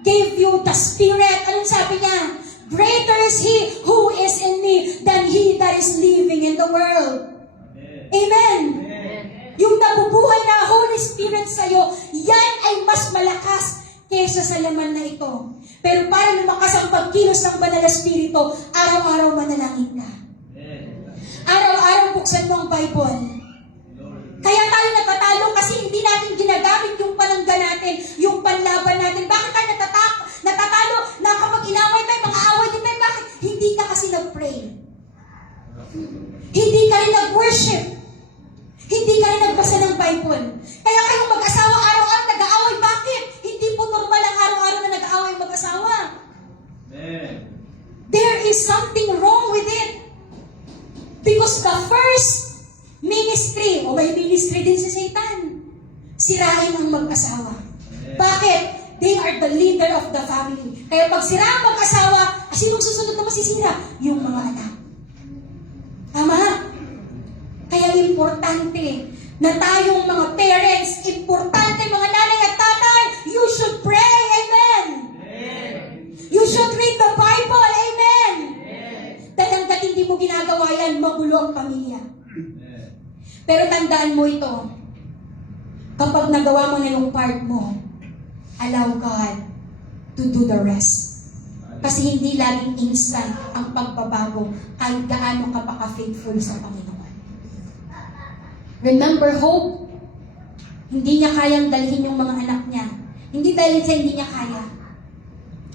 gave you the Spirit. Anong sabi niya? Greater is He who is in me than he that is living in the world. Amen. Amen. Amen. Yung nabubuhay na Holy Spirit sa'yo, yan ay mas malakas kaysa sa laman na ito. Pero para lumakas ang pagkilos ng banal na Espiritu, araw-araw manalangin ka. Amen. Araw-araw buksan mo ang Bible. Glory. Kaya tayo natatalo kasi hindi natin ginagamit yung panangga natin, yung panlaban natin. Bakit tayo natatalo na kapag inaway tayo, mga away din tayo, bakit? Hindi ka kasi nag-pray. Hindi ka rin nag-worship. Hindi ka rin nagbasa ng Bible. Kaya kayong mag-asawa araw-araw nag-aaway. Bakit? Hindi po normal ang araw-araw na nag-aaway mag-asawa. Amen. There is something wrong with it. Because the first ministry, o may ministry din si Satan, sirain ang mag-asawa. Bakit? They are the leader of the family. Kaya pag sira ang mag-asawa, sinong susunod na masisira? Yung mga anak. Tama? Kaya importante na tayong mga parents, importante mga nanay at tatay, you should pray. Amen. You should read the Bible. Amen. Dahil hanggat hindi mo ginagawa yan, magulo ang pamilya. Amen. Pero tandaan mo ito, kapag nagawa mo na yung part mo, allow God to do the rest. Kasi hindi laging instant ang pagbabago kahit gaano ka pa ka-faithful sa Panginoon. Remember, hope, hindi niya kayang dalhin yung mga anak niya. Hindi dahil sa hindi niya kaya.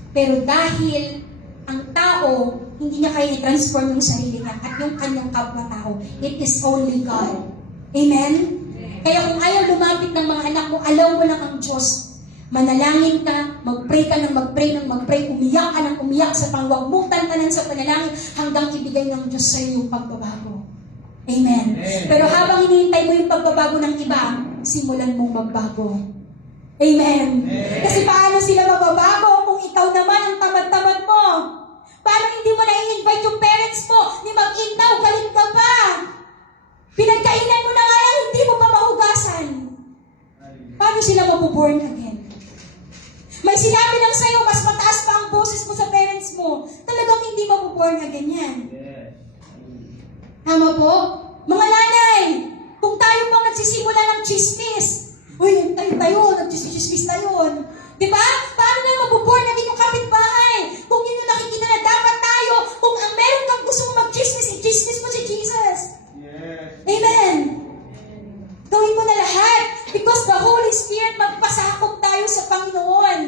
Pero dahil ang tao, hindi niya kaya i-transform yung sarili niya at yung kanyang kapwa-tao. It is only God. Amen? Kaya kung ayaw lumapit ng mga anak mo, allow mo lang ang Diyos. Manalangin ka, mag-pray ka ng mag-pray, umiyak ka ng umiyak sa pangwagmutan ka ng sa panalangin hanggang ibigay ng Diyos sa iyo yung pagbabago. Amen. Pero habang hinihintay mo yung pagbabago ng iba, simulan mong magbago. Amen. Kasi paano sila mababago kung ikaw naman ang tamad-tamad mo? Paano hindi mo na-invite yung parents mo ni mag-intaw, galit ka pa? Pinagkainan mo na nga lang, hindi mo pa mahugasan. Paano sila mabuborn again? May sinabi lang sa'yo, mas mataas mabuborn again yan. Yes. Tama po? Mga nanay, kung tayo pang nagsisimula ng chismis, uy, tayo, nagchismis na yun. Diba? Paano na mabuborn again yung kapitbahay? Kung yun yung nakikita na dapat tayo, kung ang meron kang gusto mo mag-chismis, i-chismis mo si Jesus. Yes. Amen. Gawin mo na lahat because the Holy Spirit magpasakop tayo sa Panginoon.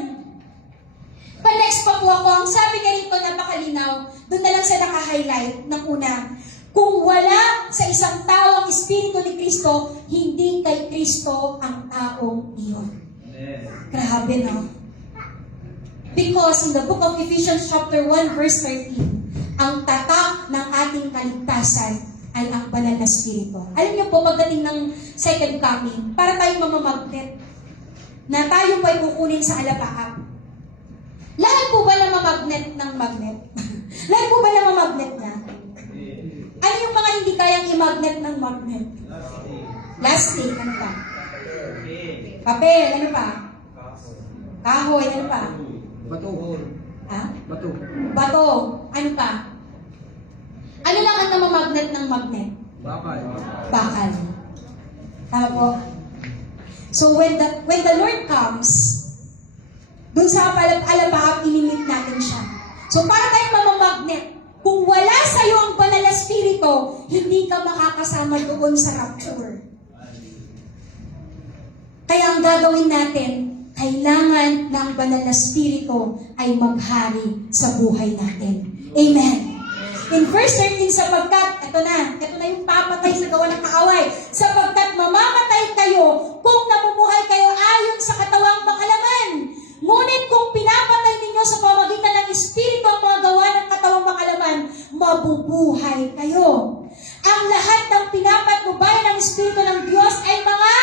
Pa-next pa po ako, ang sabi niya rito, napakalinaw, doon na lang siya naka-highlight ng una. Kung wala sa isang tao ang Espiritu ni Kristo, hindi kay Kristo ang taong iyon. Amen. Grabe, no? Because in the book of Ephesians chapter 1 verse 13, ang tatak ng ating kaligtasan ay ang banal na Espiritu. Alam niyo po, pagdating ng second coming, para tayong mamamagnet, na tayo pa'y kukunin sa alapaap. Lahat po ba na mamagnet ng magnet? Lahat po ba na mamagnet niya? Ano yung mga hindi kayang i-magnet ng magnet? Plastic, ano pa? Papel, ano pa? Kahoy, ano pa? Bato. Ha? Bato. Bato, ano pa? Ano lang ang namamagnet ng magnet? Bakal. Bakal. Tama po? So when the Lord comes, dun sa alapaap, ilimit natin siya. So para tayong mamamagnet, kung wala sa iyo ang banal na Espiritu, hindi ka makakasama doon sa rapture. Kaya ang gagawin natin, kailangan na ang banal na Espiritu ay maghari sa buhay natin. Amen. In verse 13, sapagkat, ito na yung papatay sa gawa ng kaaway, sapagkat mamamatay kayo kung namumuhay kayo ayon sa katawang makalaman. Ngunit kung pinapatay ninyo sa pamamagitan ng Espiritu ang mga gawa ng katawang makalaman, mabubuhay kayo. Ang lahat ng pinapatnubay ng Espiritu ng Diyos ay mga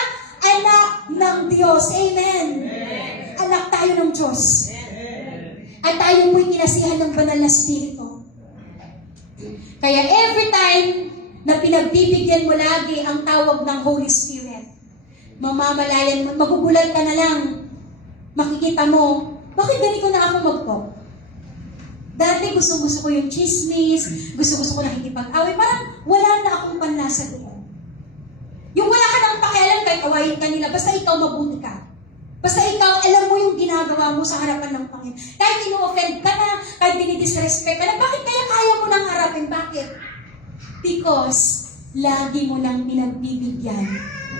anak ng Diyos. Amen. Anak tayo ng Diyos. At tayo po'y kinasihan ng banal na Espiritu. Kaya every time na pinagbibigyan mo lagi ang tawag ng Holy Spirit, mamamalayan mo, magugulat ka na lang. Makikita mo, bakit ganito na ako mag-talk? Dati gusto ko yung chismis, gusto ko nakikipag-away, parang wala na akong panlasa doon. Yung wala ka nang pakialam kahit awayin ka nila, basta ikaw mabuti ka. Basta ikaw, alam mo yung ginagawa mo sa harapan ng Panginoon. Kahit ino-offend ka na, kahit dinidisrespect ka na, bakit kaya mo nang harapin? Bakit? Because, lagi mo nang pinagbibigyan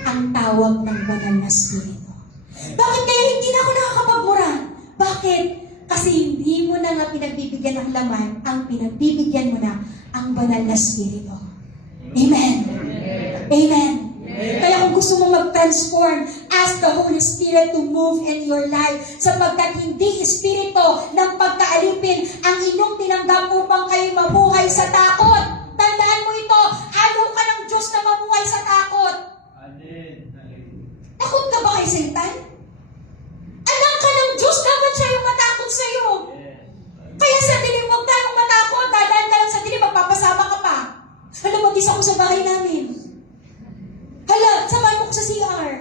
ang tawag ng banal na Espiritu. Bakit kaya hindi na ako nakakapagmura? Bakit? Kasi hindi mo na nga pinagbibigyan ng laman, ang pinagbibigyan mo na ang banal na Espiritu. Amen. Amen. Kaya kung gusto mo mag-transform, ask the Holy Spirit to move in your life sapagkat hindi Espiritu ng pagkaalipin ang inyong tinanggap upang kayo mabuhay sa takot. Tandaan mo ito, ayaw ka ng Diyos na mabuhay sa takot. Takot ka ba kay Satan? Anak ka ng Diyos, dapat siya yung matakot sa iyo. Kaya sabi niyo, huwag tayong matakot, dadaan ka lang sa dilim, magpapasama ka pa. Alam, mag-isa ko sa bahay namin. Hala, samahan mo ko sa CR.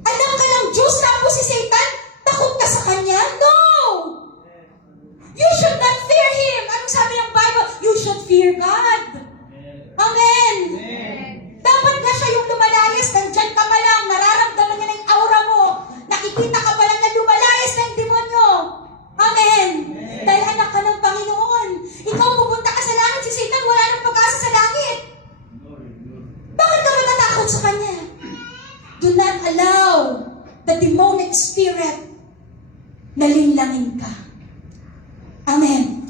Anak ka ng Diyos, tapos si Satan, takot ka sa kanya? No! You should not fear him. Anong sabi ng Bible? You should fear God. Amen. Dapat nga siya yung lumalayas, nandyan ka pa lang, nararamdaman niya na yung aura mo, nakikita ka pa lang na lumalayas ng demonyo. Amen. Dahil anak ka ng Panginoon. Ikaw pupunta ka sa langit, si Satan wala nang pag-asa sa langit. Bakit ka matatakot sa kanya? Do not allow the demonic spirit na linlangin ka. Amen.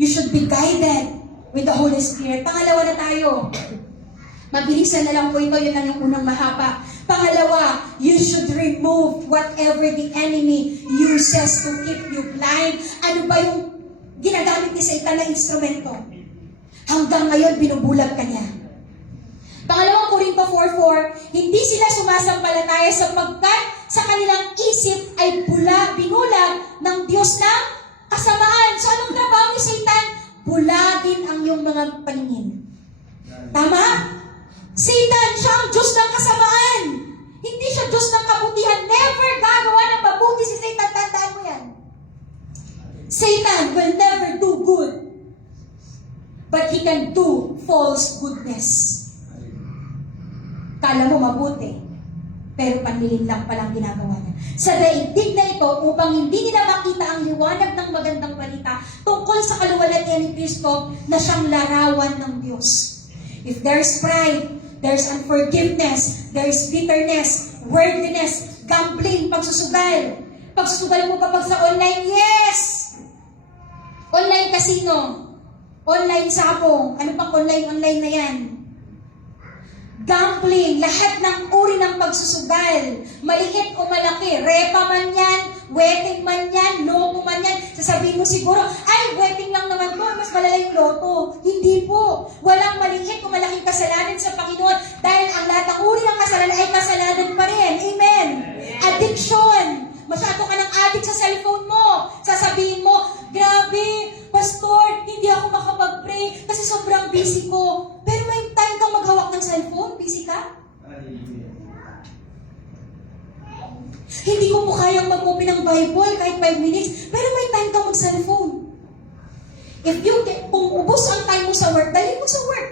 You should be guided with the Holy Spirit. Pangalawa na tayo. Mabilisan na lang po ito. Yun lang yung unang mahaba. Pangalawa, you should remove whatever the enemy uses to keep you blind. Ano ba yung ginagamit ni Satan na instrumento? Hanggang ngayon, binubulag ka niya. Pangalawang Korinto 4:4, hindi sila sumasampalataya sapagkat sa kanilang isip ay binulag ng Diyos ng kasamaan. So anong trabaho ni Satan? Bulagin ang iyong mga paningin. Tama? Satan, siya ang Diyos ng kasamaan. Hindi siya Diyos ng kabutihan. Never gagawa ng mabuti si Satan. Tandaan mo yan. Satan will never do good. but he can do false goodness. Kala mo mabuti, pero panlilin lang palang ginagawa niya. Sa daigdig na ito, upang hindi nila makita ang liwanag ng magandang balita tungkol sa kaluwalhatian ni Kristo na siyang larawan ng Diyos. If there's pride, there's unforgiveness, there's bitterness, worldliness, gambling, pagsusugal. Pagsusugal mo kapag sa online, yes! Online casino, online sabong, ano pang online na yan? Gambling, lahat ng uri ng pagsusugal, maliit o malaki, repa man yan, wedding man yan, loko man yan, sasabihin mo siguro, ay, wedding lang naman po, mas malala yung loto. Hindi po. Walang maliit o malaking kasalanan sa Panginoon dahil ang lahat ng uri ng kasalanan ay kasalanan pa rin. Amen. Addiction. Masyado ka ng addict sa cellphone mo. Sasabihin mo, grabe, pastor, hindi ako makapag-pray kasi sobrang busy ko. Pero may time kang maghawak ng cellphone, busy ka? Hindi ko mo kayang mag-open ng Bible kahit 5 minutes, pero may time kang mag-cellphone. Kung ubos ang time mo sa work, dali mo sa work.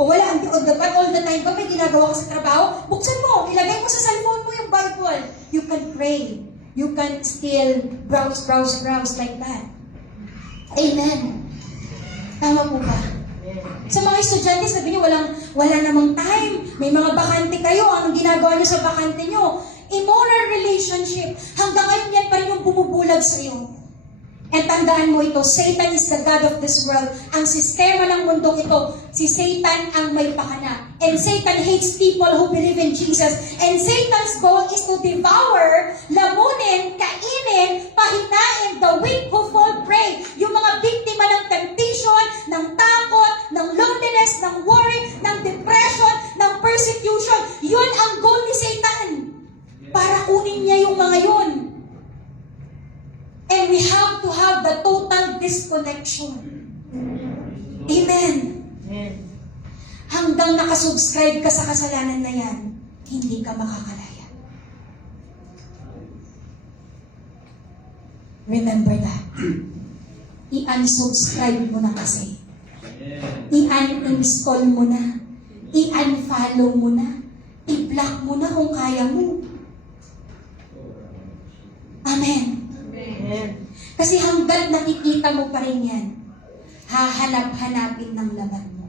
O wala, all the time ka, may ginagawa ka sa trabaho, buksan mo, ilagay mo sa cellphone mo yung Bible. You can pray. You can still browse like that. Amen. Tama po ba? Sa mga estudyante, sabi niyo, wala namang time. May mga bakante kayo. Anong ginagawa niyo sa bakante niyo? Immoral relationship. Hanggang ngayon yan pa rin yung bumubulag sa iyo. At tandaan mo ito, Satan is the God of this world. Ang sistema ng mundong ito, si Satan ang may pakana. And Satan hates people who believe in Jesus. And Satan's goal is to devour, lamunin, kainin, pahinain the weak who fall prey. Yung mga biktima ng temptation, ng takot, ng loneliness, ng worry, ng depression, ng persecution. Yun ang goal ni Satan. Para kunin niya yung mga yun. And we have to have the total disconnection. Amen. Hanggang nakasubscribe ka sa kasalanan na yan, hindi ka makakalaya. Remember that. I-unsubscribe mo na kasi. I-uninstall mo na. I-unfollow mo na. I-block mo na kung kaya mo. Amen. Kasi hanggat nakikita mo pa rin yan, hahanap-hanapin ng laman mo.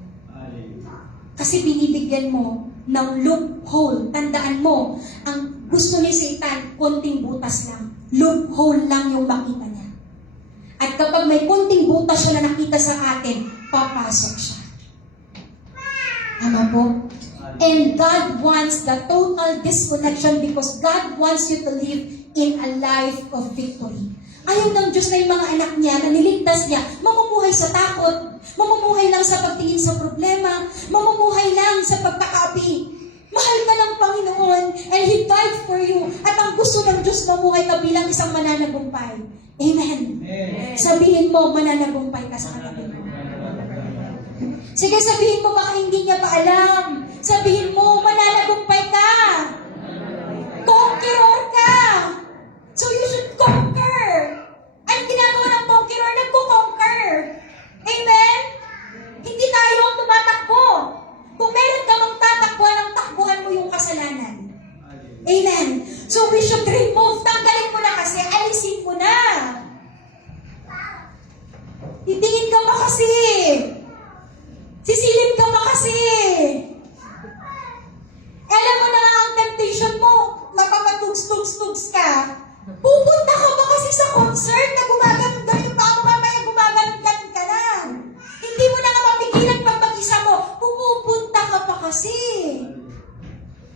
Kasi binibigyan mo ng loophole. Tandaan mo, ang gusto ni Satan, konting butas lang. Loophole lang yung makita niya. At kapag may konting butas siya na nakita sa atin, papasok siya. Tama po? And God wants the total disconnection because God wants you to live in a life of victory. Ayaw ng Diyos na yung mga anak niya na niligtas niya, mamumuhay sa takot, mamumuhay lang sa pagtingin sa problema, mamumuhay lang sa pagkakapi. Mahal ka ng Panginoon and He died for you. At ang gusto ng Diyos, mamuhay ka bilang isang mananagumpay. Amen. Sabihin mo, mananagumpay ka sa katabi mo. Sige, sabihin mo, baka hindi niya pa alam. Sabihin mo, mananagumpay ka. Conqueror ka. So you should conquer. Anong ginagawa ng conqueror? Nagko-conquer. Amen? Hindi tayo ang tumatakbo. Kung meron ka mang tatakbuhan, ang takbuhan mo yung kasalanan. Amen? So we should remove. Tanggalin mo na kasi. Alisin mo na. Titingin ka pa kasi. Sisilip ka pa kasi. Alam mo na ang temptation mo. Napapatugs-tugs-tugs ka. Pupunta ka ba kasi sa concert na gumaganon-ganon pa ako mamaya gumaganon-ganon ka na? Hindi mo na nga mapigilan pag mag-isa mo. Pumupunta ka pa kasi.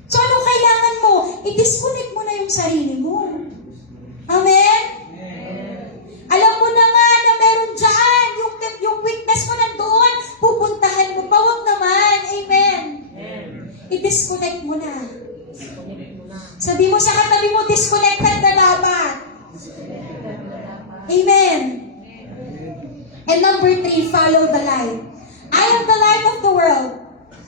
So anong kailangan mo? I-disconnect mo na yung sarili mo. Amen? Alam mo na nga na meron dyan. Yung weakness mo nandoon. Pupuntahan mo pa. Huwag naman. Amen? I-disconnect mo na. Sabi mo sa katabi mo, disconnected na dapat. Amen. And number 3, follow the light. I am the light of the world.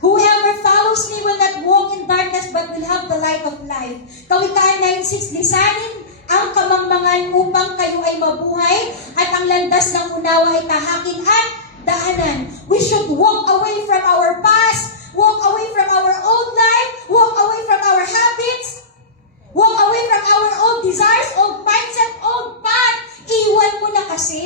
Whoever follows me will not walk in darkness but will have the light of life. Kawikaan 9:6, lisanin ang kamangmangan upang kayo ay mabuhay at ang landas ng unawa ay tahakin at daanan. We should walk away from our past, walk away from our old life, walk away from our habits, walk away from our old desires, old mindset, old path. Iwan mo na kasi.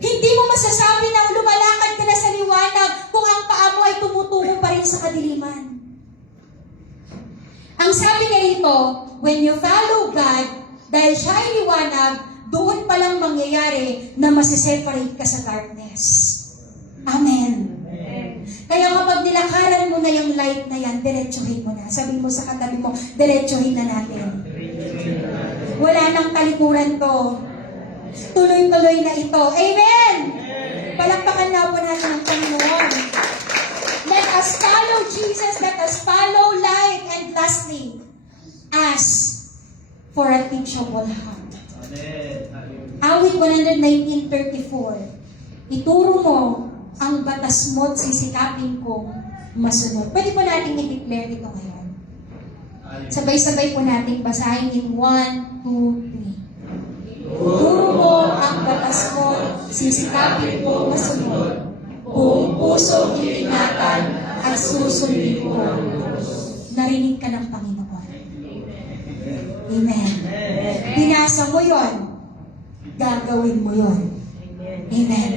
Hindi mo masasabi na lumalakad ka na sa liwanag kung ang paa mo ay tumutungo pa rin sa kadiliman. Ang sabi niya rito, when you follow God, dahil siya ay liwanag, doon palang mangyayari na masiseparate ka sa darkness. Amen. Kaya kapag nilakaran mo na yung light na yan, diretsuhin mo na. Sabi mo sa katabi mo, diretsuhin na natin. Wala nang talikuran to. Tuloy-tuloy na ito. Amen! Palakpakan na po natin ang Panginoon. Let us follow Jesus. Let us follow light. And lastly, ask for a teachable heart. Awit 119:34. Ituro mo ang batas mo't sisikapin kong masunod. Pwede po natin i-declare ito ngayon. Sabay-sabay po natin basahin in 1, 2, 3. Ituro mo ang batas mo, sisikapin kong masunod. Buong puso iingatan at susundin ko. Narinig ka ng Panginoon. Amen. Binasa mo yon, gagawin mo yon. Amen.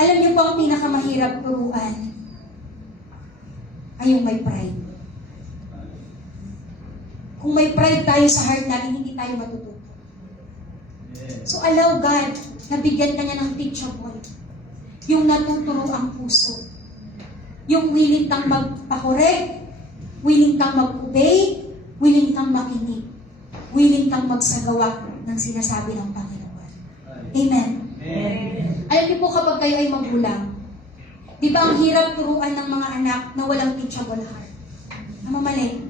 Alam niyo po ang pinakamahirap turuan ay yung may pride. Kung may pride tayo sa heart natin, hindi tayo matututo. So allow God na bigyan ka niya ng teachable. Yung natuturo ang puso. Yung willing kang magpakorek, willing kang mag-obey, willing kang makinig, willing kang magsagawa ng sinasabi ng Panginoon. Amen. Alam niyo po kapag kayo ay magulang, di ba ang hirap turuan ng mga anak na walang teachable heart? Namamali.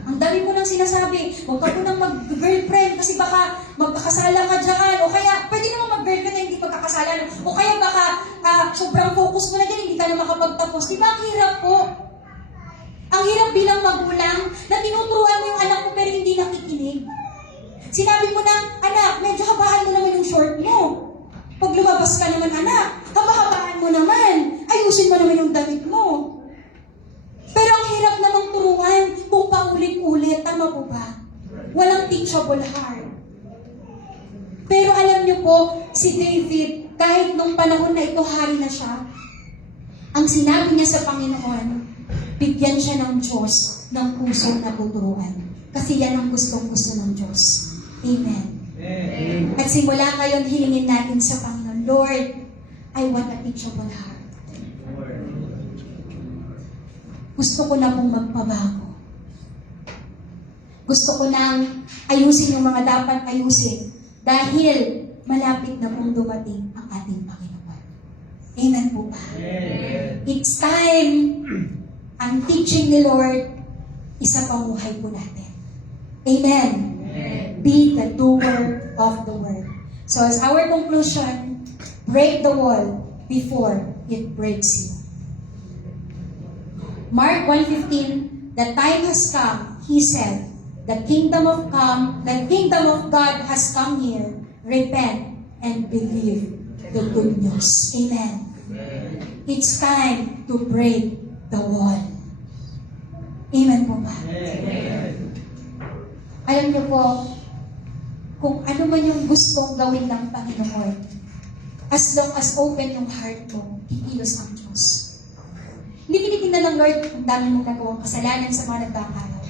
Ang dami mo nang sinasabi, huwag ka po nang mag-girlfriend kasi baka magkakasala ka dyan. O kaya, pwede naman mag-girlfriend na hindi magkakasalan. O kaya baka sobrang focus mo na dyan, hindi ka na makapagtapos. Di ba ang hirap po? Ang hirap bilang magulang na tinuturuan mo yung anak mo pero hindi nakikinig. Sinabi mo na, anak, medyo habaan mo naman yung short mo. Pag lumabas ka naman, anak, habaan mo naman. Ayusin mo naman yung damit mo. Pero ang hirap namang turuan kung paulit-ulit. Tama po ba? Walang teachable heart. Pero alam niyo po, si David, kahit nung panahon na ito, hari na siya, ang sinabi niya sa Panginoon, bigyan siya ng Diyos ng pusong natuturuan. Kasi yan ang gustong-gusto ng Diyos. Amen. At simula ngayon, hilingin natin sa Panginoon, Lord, I want a teachable heart. Gusto ko na pong magpabago. Gusto ko nang ayusin yung mga dapat ayusin dahil malapit na pong dumating ang ating Panginoon. Amen po ba? It's time ang teaching ni Lord isa pamuhay po natin. Amen. Be the doer of the word. So as our conclusion, break the wall before it breaks you. Mark 1:15, the time has come, he said, the kingdom of God has come here. Repent and believe the good news. Amen. It's time to break the wall. Amen po ba? Alam niyo po, kung ano man yung gustong gawin ng Panginoon, as long as open yung heart mo, kikilos ang Diyos. Hindi tinitignan ng Lord ang dami mong nagawang kasalanan sa mga nagkakaraw.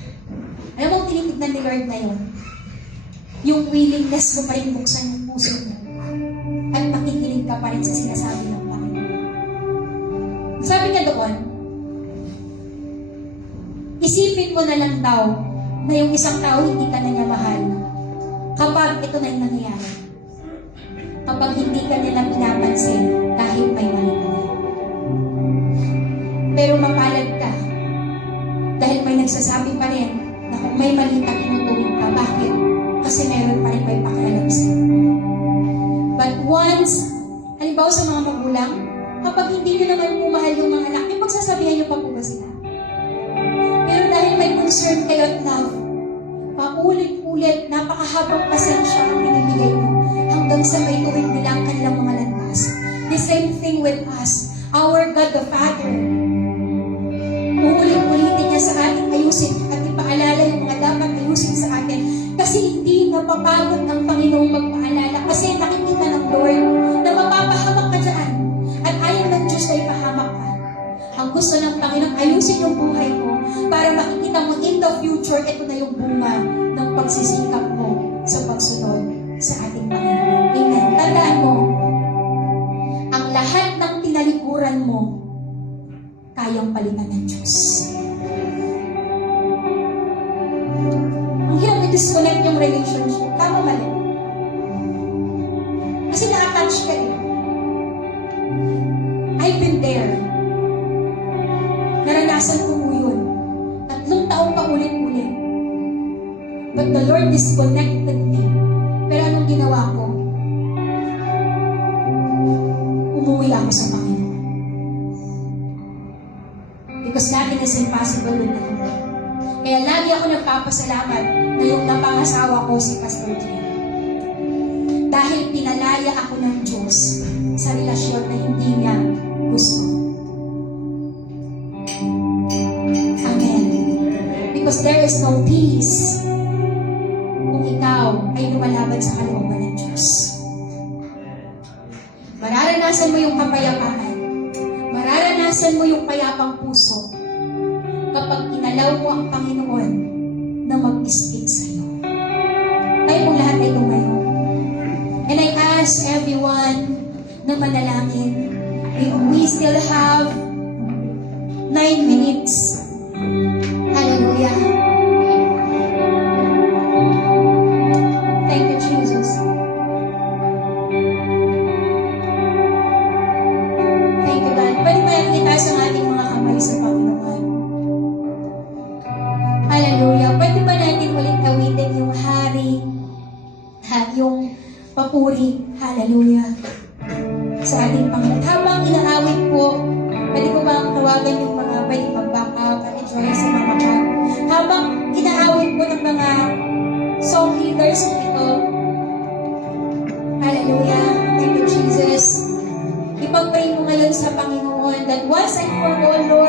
Alam mo, tinitignan ni Lord na yun. Yung willingness mo pa rin buksan yung puso mo at makikinig ka pa rin sa sinasabi ng Panginoon. Sabi niya doon, isipin mo na lang daw na yung isang tao hindi ka na niya mahal kapag ito na yung nangyayari. Kapag hindi ka nila pinapansin kahit may mali ka na. Pero mapalad ka dahil may nagsasabi pa rin na kung may mali ka, tinutuwid ka. Bakit? Kasi meron pa rin may pakialamsan. But once, halimbawa sa mga magulang, kapag hindi nyo naman pumahal yung mga anak, yung pagsasabihan nyo pa po ba sila? Pero dahil may concern kayo at love, paulit-ulit, napakahabang pasensya ang binibigay mo hanggang sa may tuwid nila ang kanilang mga be with us. Our God the Father. Uulit-ulitin niya sa ating ayusin at ipaalala yung mga dapat ayusin sa atin. Kasi hindi napapagod ang Panginoong magpaalala. Kasi nakikita ng Lord na mapapahamak ka dyan. At ayaw ng Diyos na ipahamak ka. Ang gusto ng Panginoon, ayusin yung buhay mo para makikita mo in the future, ito na yung bunga ng pagsisikap mo sa pagsunod sa ating Panginoon. Amen. Tandaan mo, ang lahat ng tinalikuran mo, kayang palitan ng Diyos. Ang hirap i-disconnect yung relationship. Tama mali. Kasi na-attach ka eh. I've been there. Naranasan ko mo yun. 3 taong pa ulit-ulit. But the Lord disconnected me. Pero anong ginawa ko? Umuwi ako sa Panginoon. Because nothing is impossible with the Lord. Kaya lagi ako nagpapasalamat na yung napangasawa ko si Pastor Jim. Dahil pinalaya ako ng Diyos sa relasyon na hindi niya gusto. Amen. Because there is no peace kung ikaw ay lumalaban sa kalooban ng Diyos. Mararanasan mo yung kapayapaan. Mararanasan mo yung payapang puso kapag inalaw mo ang Panginoon na mag-speak sa iyo. Tayo pong lahat ay tumayo. And I ask everyone na manalangin. We still have 9 minutes. Hallelujah. Thank you, Jesus. Thank you, God. Pwede ba natin itaas ang ating mga kamay sa Panginoon? Hallelujah. Pwede ba natin ulit awitin yung hari at yung papuri? Hallelujah. Sa ating Panginoon. Habang inaawit po, pwede ko ba tawagan yung mga pwede mag-back up at enjoy sa mga band? Habang inaawit po ng mga song leaders ito, hallelujah. Thank you, Jesus. Ipag-pray mo ngayon sa Panginoon that once and for all, Lord,